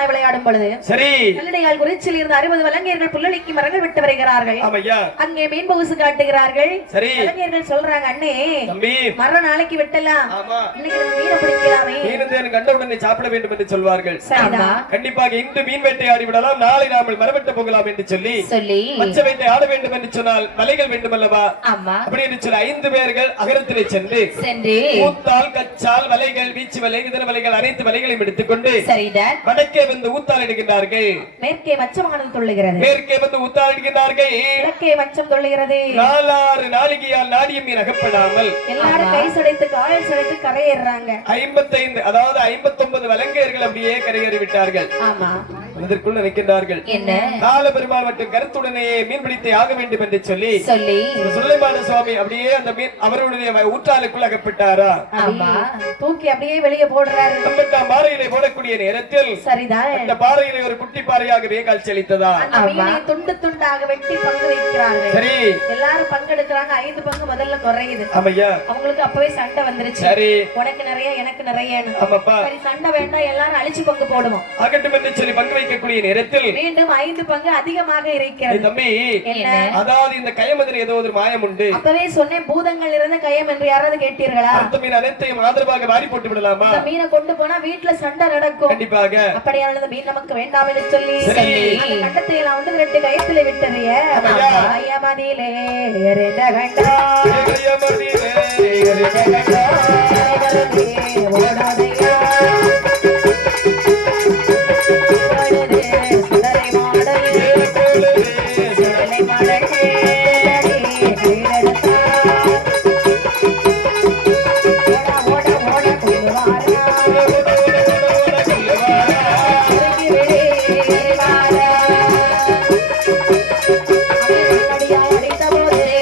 விளையாடும் பொழுது சரி நல்லடையால் குறிச்சில் இருந்து 60 வலங்கையர்கள் புல்லளிக்கு மரங்கள் விட்டு வருகிறார்கள். அங்கே மீன் பகுசு காட்டுகிறார்கள். வலங்கையர்கள் சொல்றாங்க, அண்ணே மர நாளைக்கு விட்டலாம், இன்னைக்கு மீனை பிடிக்கலாமே, மீன் கண்டவுடனே சாப்பிட வேண்டும் என்று சொல்வார்கள். கண்டிப்பாக இன்று மீன் வேட்டையாடி விடலாம், நாளை நாமல் மரவெட்ட போகலாம் என்று சொல்லி மச்ச வேட்டை ஆட வேண்டும் என்று சொன்னால் வலைகள் வேண்டும் அல்லவா? அப்படி என்று சொல்லி 5 பேர்கள் அகரத்திலே சென்று ஊத்தால், கச்சால், வலைகள், வீச்சு வலை, இதர வலைகள் அனைத்து வலைகளையும் எடுத்துக்கொண்டு வடக்கே வந்து ஊத்தால் எடுக்கின்றார்கள். மேற்கே மச்சமானது துள்ளுகிறது. மேற்கே வந்து ஊத்தால் எடுக்கின்றார்கள். கிழக்கே மச்சம் துள்ளுகிறது. 4 நாளிகையால் நாடிய மீன் அகப்படாமல் எல்லாரும் கை சடைத்து கால் சடைத்து கரையேறாங்க. 55 அதாவது 59 வலங்கையர்கள் அப்படியே கரையேறி விட்டார்கள். அதற்குள் நினைக்கின்றார்கள், கால பெருமாள் மற்றும் கருத்துடனே மீன் பிடித்து ஆக வேண்டும் என்று சொல்லி சுலைமான சுவாமி அப்படியே அந்த மீன் அவருடைய ஊற்றாலுக்குள் அகப்பட்டாரா? தூக்கி அப்படியே வெளியே போடுறாரு. பாறையிலே போடக்கூடிய நேரத்தில் அந்த பாறையிலே ஒரு குட்டி பாறையாகவே காட்சியளித்ததா? துண்டு துண்டாக வெட்டி பங்கு வைக்கிறார்கள். சரி, எல்லாரும் பங்கெடுக்கிறாங்க. 5 பங்கு முதல்ல குறையுது. அவங்களுக்கு அப்பவே சண்டை வந்துருச்சு. சரி, உனக்கு நிறைய எனக்கு நிறைய. சரி, சண்டை வேண்டாம், எல்லாரும் அழிச்சு பங்கு போடுவோம் ஆகட்டும் என்று சொல்லி பங்கு வைக்கக்கூடிய நேரத்தில் மீண்டும் 5 பங்கு அதிகமாக இருக்கிறது. தம்பி, அதாவது இந்த கயமதில் ஏதோ ஒரு மாயம் உண்டு. அப்பவே சொன்னேன், பூதங்கள் இருந்த கயம் என்று யாராவது கேட்டீர்களா? அந்த மீன் அனைத்தையும் ஆதரவாக வாரி போட்டு விடலாமா? மீனை கொண்டு போனா வீட்டுல சண்டை நடக்கும். கண்டிப்பாக அப்படியானது மீன் நமக்கு வேண்டாம் என்று சொல்லி அந்த கண்டத்தை எல்லாம் வந்து 2 கயத்துல விட்டறிய ஐயமதியிலே எரிந்த கண்டா சுடரை மாடல் சுடலை மாடல் அடித்த போதே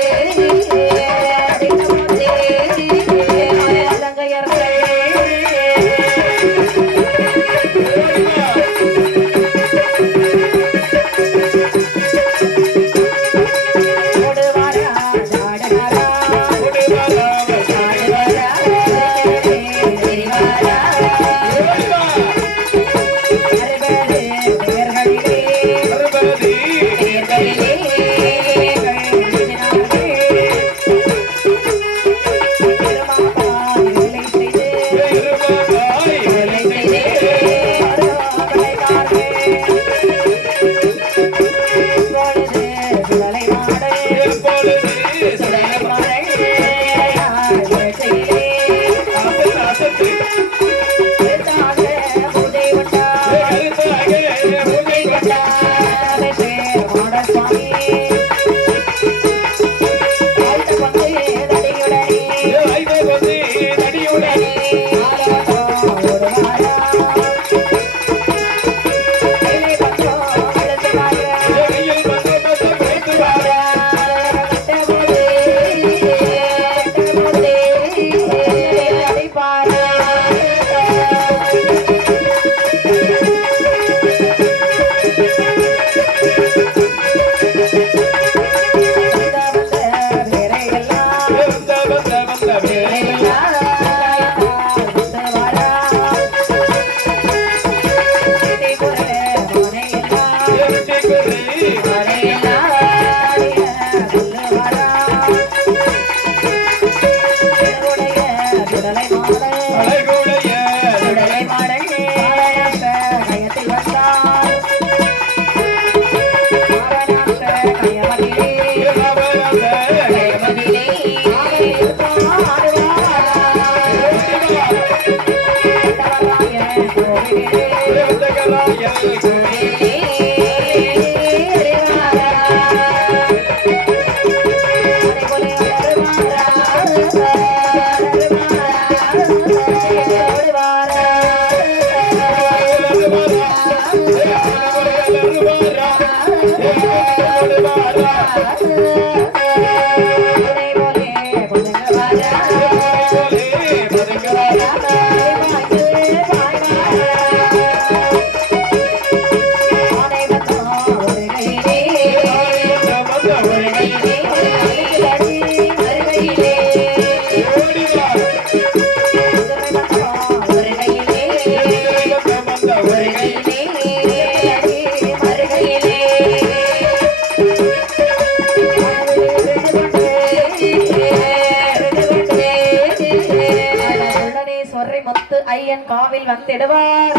ஐயன் காவில் வந்திடுவார்.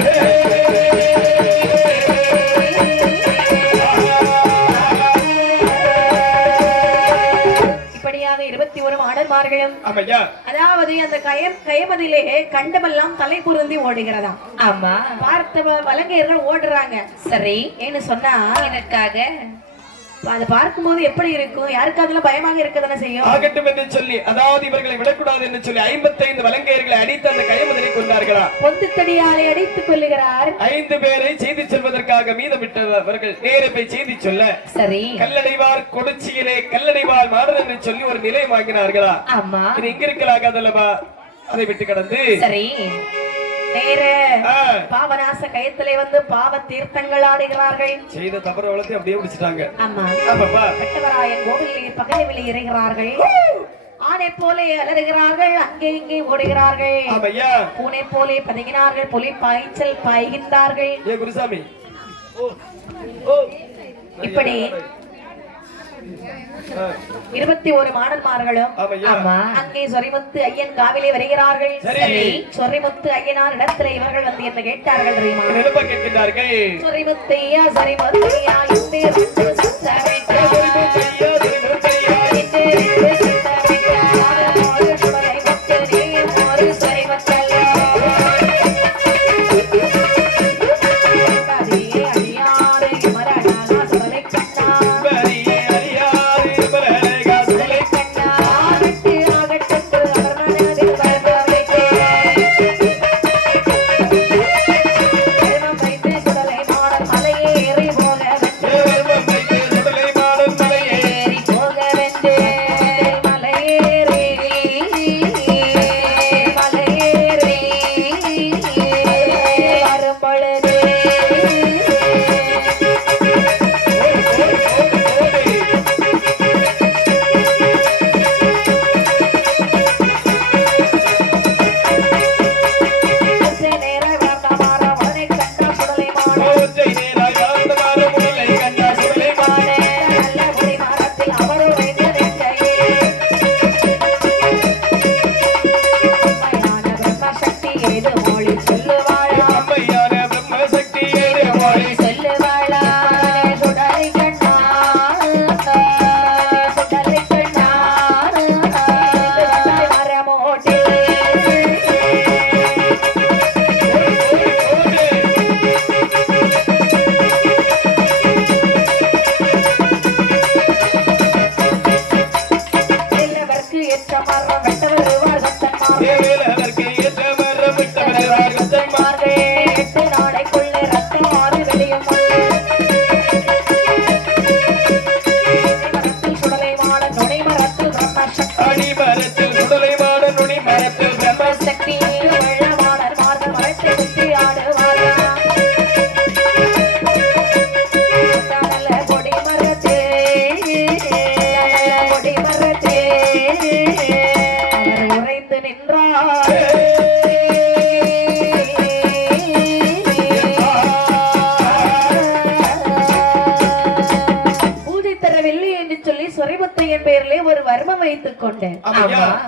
இப்படியாக 21 மாடன்மார்களும் அதாவது அந்த கயமதிலே கண்டமெல்லாம் தலை புருந்தி ஓடுகிறதாம். ஆமா, பார்த்த வலங்கையர்கள் ஓடுறாங்க. சரி, ஏன்னு சொன்னா எனக்காக அதை பார்க்கும்போது எப்படி இருக்கும்? யாருக்கு அதுல பயமாக இருக்கதானே செய்யும். ஆகட்டும் என்று சொல்லி, அதாவது இவர்களை விடக்கூடாது என்று சொல்லி 55 வலங்கையர்களை அடித்து அந்த கயமதிலை கொண்டார்களா. பொந்துத்தடியாரை அடித்துக் கொள்ளுகிறார். 5 பேரை செய்தி செல்வதற்காக மீதமிட்டவர்கள் நேரே போய் செய்தி சொல்ல, சரி, கல்லடைவார் கொடுச்சியிலே கல்லடைவார் மாடல் என்று சொல்லி ஒரு நிலையம் வாங்கினார்களா. ஆமா, இது எங்க இருக்கலாகாதல்லவா, அதை விட்டு கடந்து சரி நேர பாவநாச கயத்திலே வந்து பாவ தீர்த்தங்கள் ஆடுகிறார்கள். செய்த தவறு வளர்த்து அப்படியே முடிச்சிட்டாங்க. ஆமா, ஆமாப்பா. கட்டவராயன் கோவிலில் பகலில் இறைகிறார்கள். ஆனை போலே அலறுகிறார்கள், அங்கே இங்கே ஓடுகிறார்கள். ஆமையா, பூனை போலே பதுங்கினார்கள், புலி பாய்ச்சல் பாய்கின்றார்கள். ஏ குருசாமி, இப்படி 21 மாடன்மார்களும் அங்கே சொரிமுத்து ஐயன் காவிலே வருகிறார்கள். சரி, சொரிமுத்து ஐயனார் இடத்துல இவர்கள் வந்து என்ன கேட்டார்கள் தெரியுமா? கேட்கிறார்கள். சொரிமுத்தையா சொரிமுத்தையா இந்த ரெண்டு சத்தமிட்டா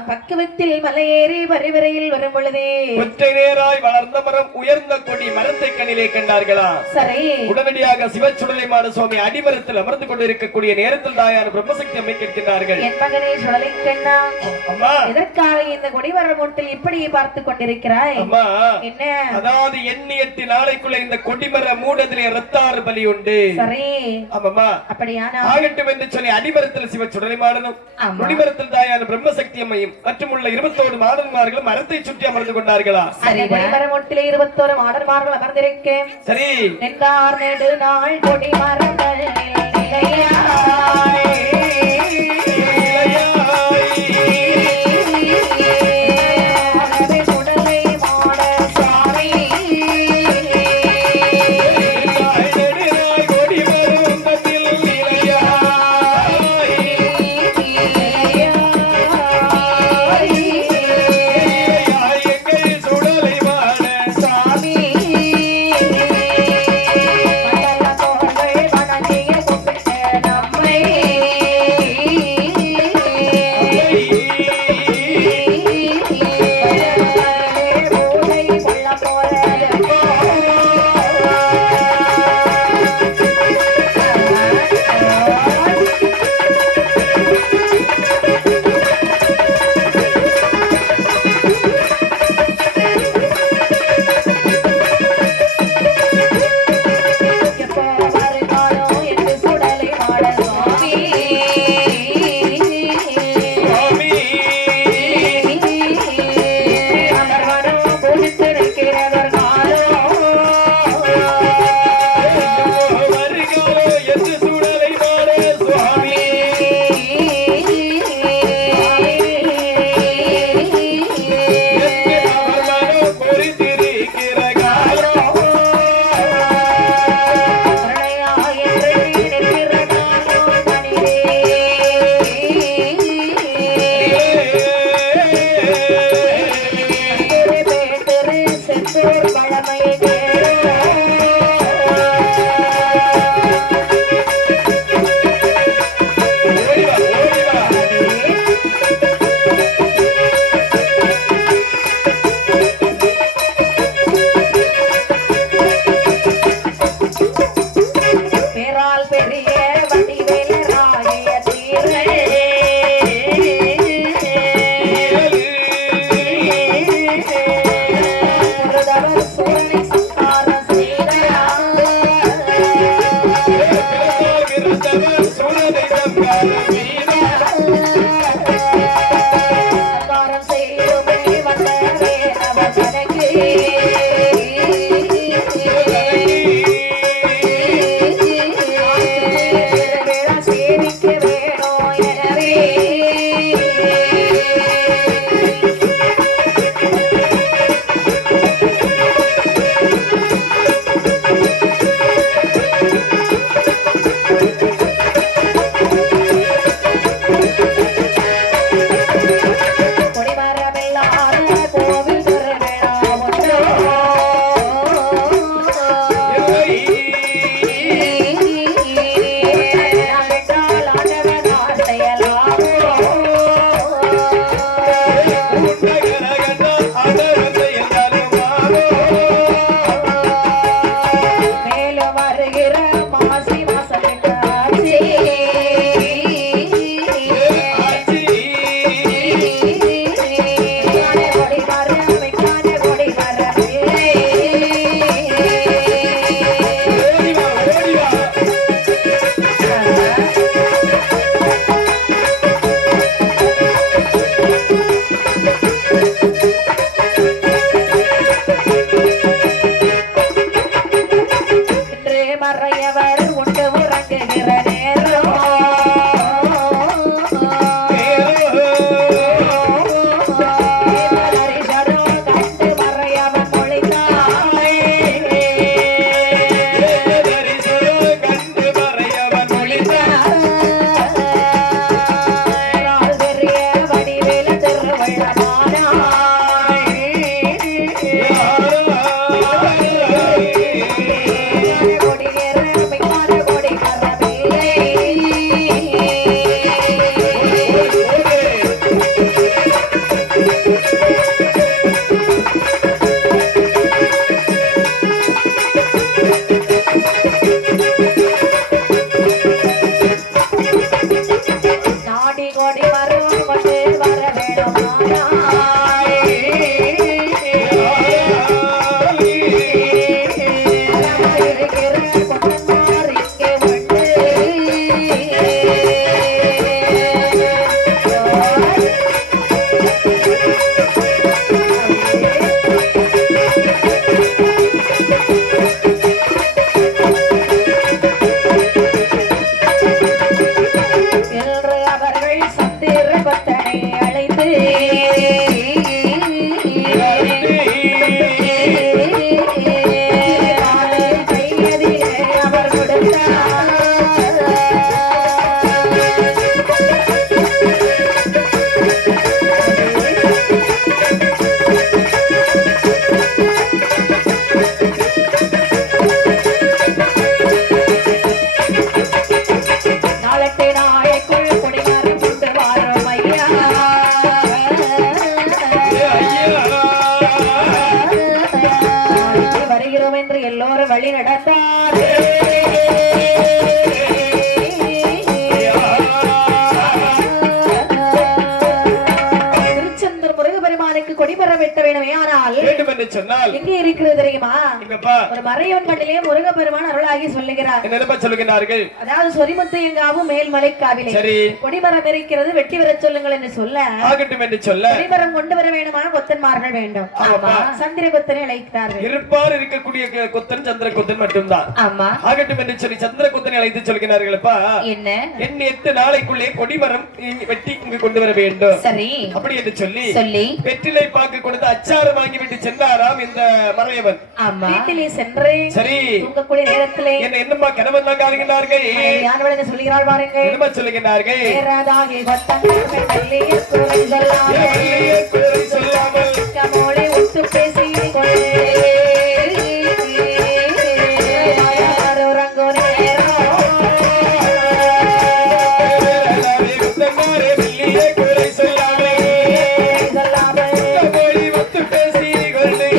பக்குவத்தில் மலையேறி வரிவரையில் வரும் பொழுதே ஒற்றை நேராய் வளர்ந்த மரம் உயர்ந்த கொடி மரத்தை கண்ணிலே கண்டார்களா. சரி, உடனடியாக சிவச்சுடலைமான சுவாமி அடிமரத்தில் அமர்ந்து கொண்டிருக்கக்கூடிய நேரத்தில் தாயான பிரம்மசக்தி அம்மை கேட்கிறார்கள். என் மகனே சுடலைக்கண்ணா, எதற்காக இந்த கொடிமரம் ஒன்றில் இப்படி பார்த்து கொண்டிருக்கிறாய்? அம்மா, என்ன? அதாவது எண்ணி 8 நாளைக்குள்ள இந்த கொடிமர மூடத்திலே ரத்தாறு பலி உண்டு. சரி, ஆமாம்மா, அப்படியானா ஆகட்டும் என்று சொல்லி அடிமரத்தில் சிவச்சுடலைமாடனும் முடிமரத்தில் தாயான பிரம்மசக்தி அம்மையும் மற்றும் உள்ள 21 மாடன்மார்களும் மரத்தை சுற்றி அமர்ந்து கொண்டார்களா. சரி, கொடிமரம் ஒன்றிலே 21 மாடன்மார்கள் அமர்ந்திருக்கேன். சரி, நெடு நாள் கொடிமரங்கள் ஆட என்று அவர்கள் சந்திர கொத்தனை அழைத்து அவர் கொடுத்தார். நாளத்தை நாளைக்குள் கொடிமரம் கொண்டு வாரும் ஐயா. நாளைக்கு வருகிறோம் என்று எல்லோரும் வழி நடந்தார். திருச்செந்தூர் முருகப்பெருமானுக்கு கொடிமரம் வெட்ட வேணுமே, ஆனால் வேண்டும் என்று சொன்னால் எங்கே இருக்கிறது தெரியுமா? இங்கப்பா ஒரு மறையவன் கண்ணிலே முருகப்பெருமான் அருளாகி சொல்லுகிறார். என்னப்பா சொல்லுகிறார்கள்? அதாவது சொரிமுத்து எங்காவும் மேல்மலைக்காவிலே சரி கொடிமரம் இருக்கிறது, வெட்டி வரச் சொல்லுங்கள் என்று சொல்ல ஆகட்டும் என்று சொல்ல கொடிமரம் கொண்டு வர வேண்டுமான கொத்தன்மார்கள் வேண்டும். ஆமா. சந்திர கொத்தனை அழைக்கிறார்கள். இருப்பார் இருக்கக்கூடிய கொத்தன் சந்திர கொத்தன் மட்டும்தான். ஆமா. ஆகட்டும் என்று சொல்லி சந்திர கொத்தனை அழைத்து சொல்கிறார்களப்பா. என்ன? என் 8 நாளைக்குள்ளே கொடிமரம் வெட்டி இங்கு கொண்டு வர வேண்டும். சரி. அப்படி என்று சொல்லி சொல்லி வெற்றிலை பாக்கு கொடுத்து அச்சாரம் வாங்கி விட்டு சென்றாராம் இந்த மறையவன். ஆமா. வீட்டிலே சென்று சரி தூங்கக்கூடிய நேரத்திலே என்னம்மா கணவன் தான் காணுகிறார்கள்? யானவள் என்ன சொல்லுகிறாள் பாருங்கள். என்னம்மா சொல்லுகிறார்கள்? ஏறாதாகி கொத்தங்கள் மெல்லிய குரல் சொல்லாமல் மெல்லிய குரல் சொல்லாமல் கமோளை ஒத்து பேசிக் கொண்டே யார் உறங்கு நேரம். குத்தங்காரே மெல்லிய குரல் சொல்லாமல் சொல்லாமல் மொழி ஒத்து பேசிக் கொண்டு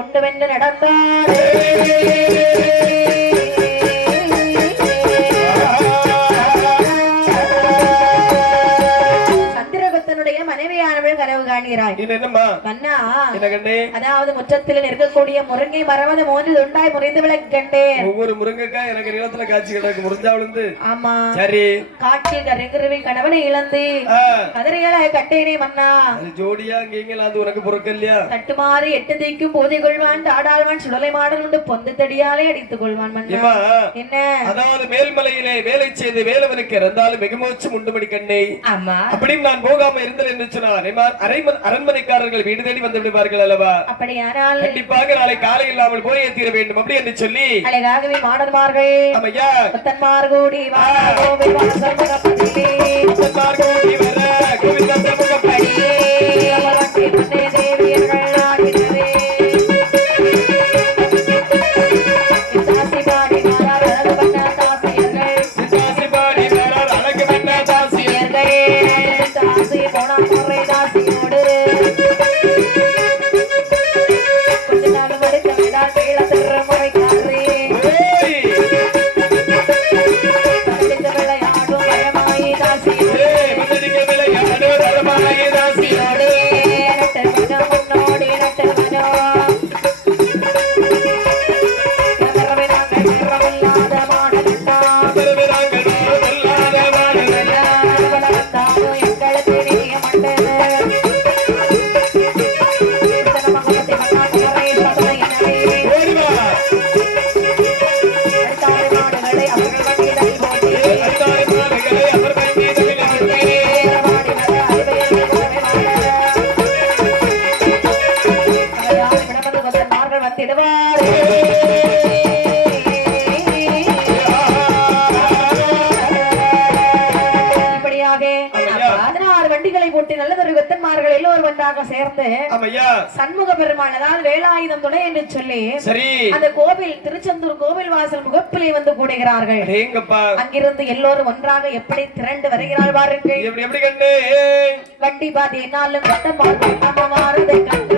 உண்டுவென்று நடந்தார். சந்திரகுப்தனுடைய மனைவியானவள் கனவு காண்கிறாய். என்னம்மா? மன்னா, என்ன கண்டே? அதாவது முற்றத்தில் இருக்கக்கூடிய முருங்கை மரவது 3 துண்டாய் முறிந்து விளக்கு கண்டேன். ஒவ்வொரு முருங்கைக்காய் எனக்கு நிலத்துல காட்சி கிடக்கு முறிஞ்சா விழுந்து. ஆமா. சரி. காட்சியில் கரைகிறவை கணவனை இழந்து கதறியலாய் கட்டேனே மன்னா. ஜோடியா இங்கெல்லாம் உனக்கு பொறுக்கல்லையா? தட்டுமாறி 8 தீக்கும் போதை கொள்வான் ஆடாள்வான் சுடலை மாடல் உண்டு பொந்து தடியாலே அடித்துக் கொள்வான் மன்னா. என்ன? அதாவது மேல்மலையிலே வேலை செய்து வேலவனுக்கு இறந்தாலும் வெகுமோச்சு முண்டுமடி கண்ணே. ஆமா. அப்படின்னு நான் போகாம இருந்தேன் என்று சொன்னார். அரண்மனைக்காரர்கள் வீடு தேடி வந்து விடுவார்கள் அல்லவா? அப்படியானால் கண்டிப்பாக நாளை காலை இல்லாமல் போய் ஏத்திர வேண்டும் அப்படி என்று சொல்லி அழகாகவே மாடன்மார்கள் ஆமையா புத்தன்மார் கூடி புத்தன்மார் கூடி வர கோவிந்த சமூகப்படி தேவியர்கள் ஆடினரே வந்திடுவார். இப்படியாக 16 வண்டிகளை போட்டு நல்லதொரு வெத்தன்மார்கள் எல்லோரும் ஒன்றாக சேர்ந்து சண்முக பெருமாள் அதாவது வேலாயுதம் துணை என்று சொல்லி அந்த கோவில் திருச்செந்தூர் கோவில் வாசல் முகப்பிலே வந்து கூடுகிறார்கள். அங்கிருந்து எல்லோரும் ஒன்றாக எப்படி திரண்டு வருகிறார் பாருங்கள். வண்டி பாதி என்னாலும் மாறுதை கண்டு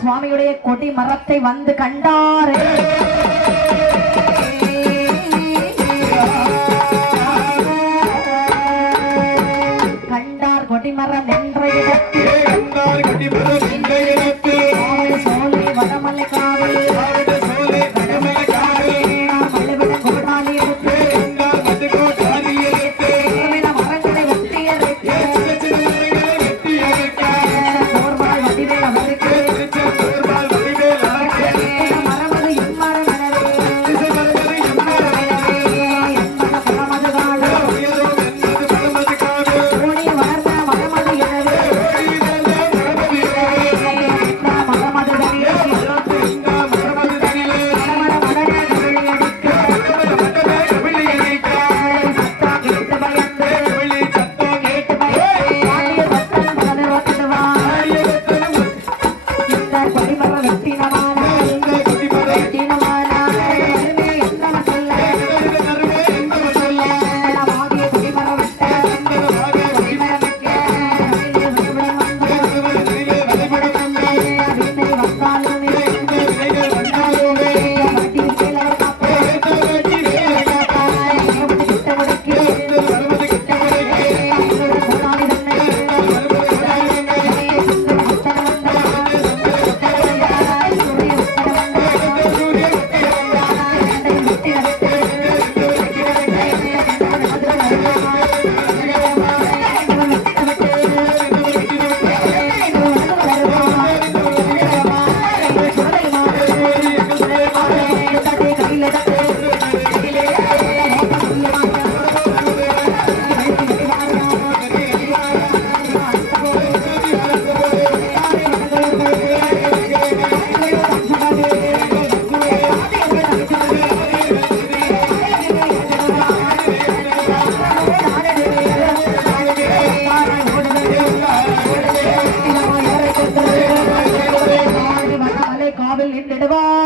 சுவாமியுடைய கொடி மரத்தை வந்து கண்டார். கண்டார் கொடிமரம் என்ற சோலை வடமலை காவல் காவில் நின்றிடுவார்.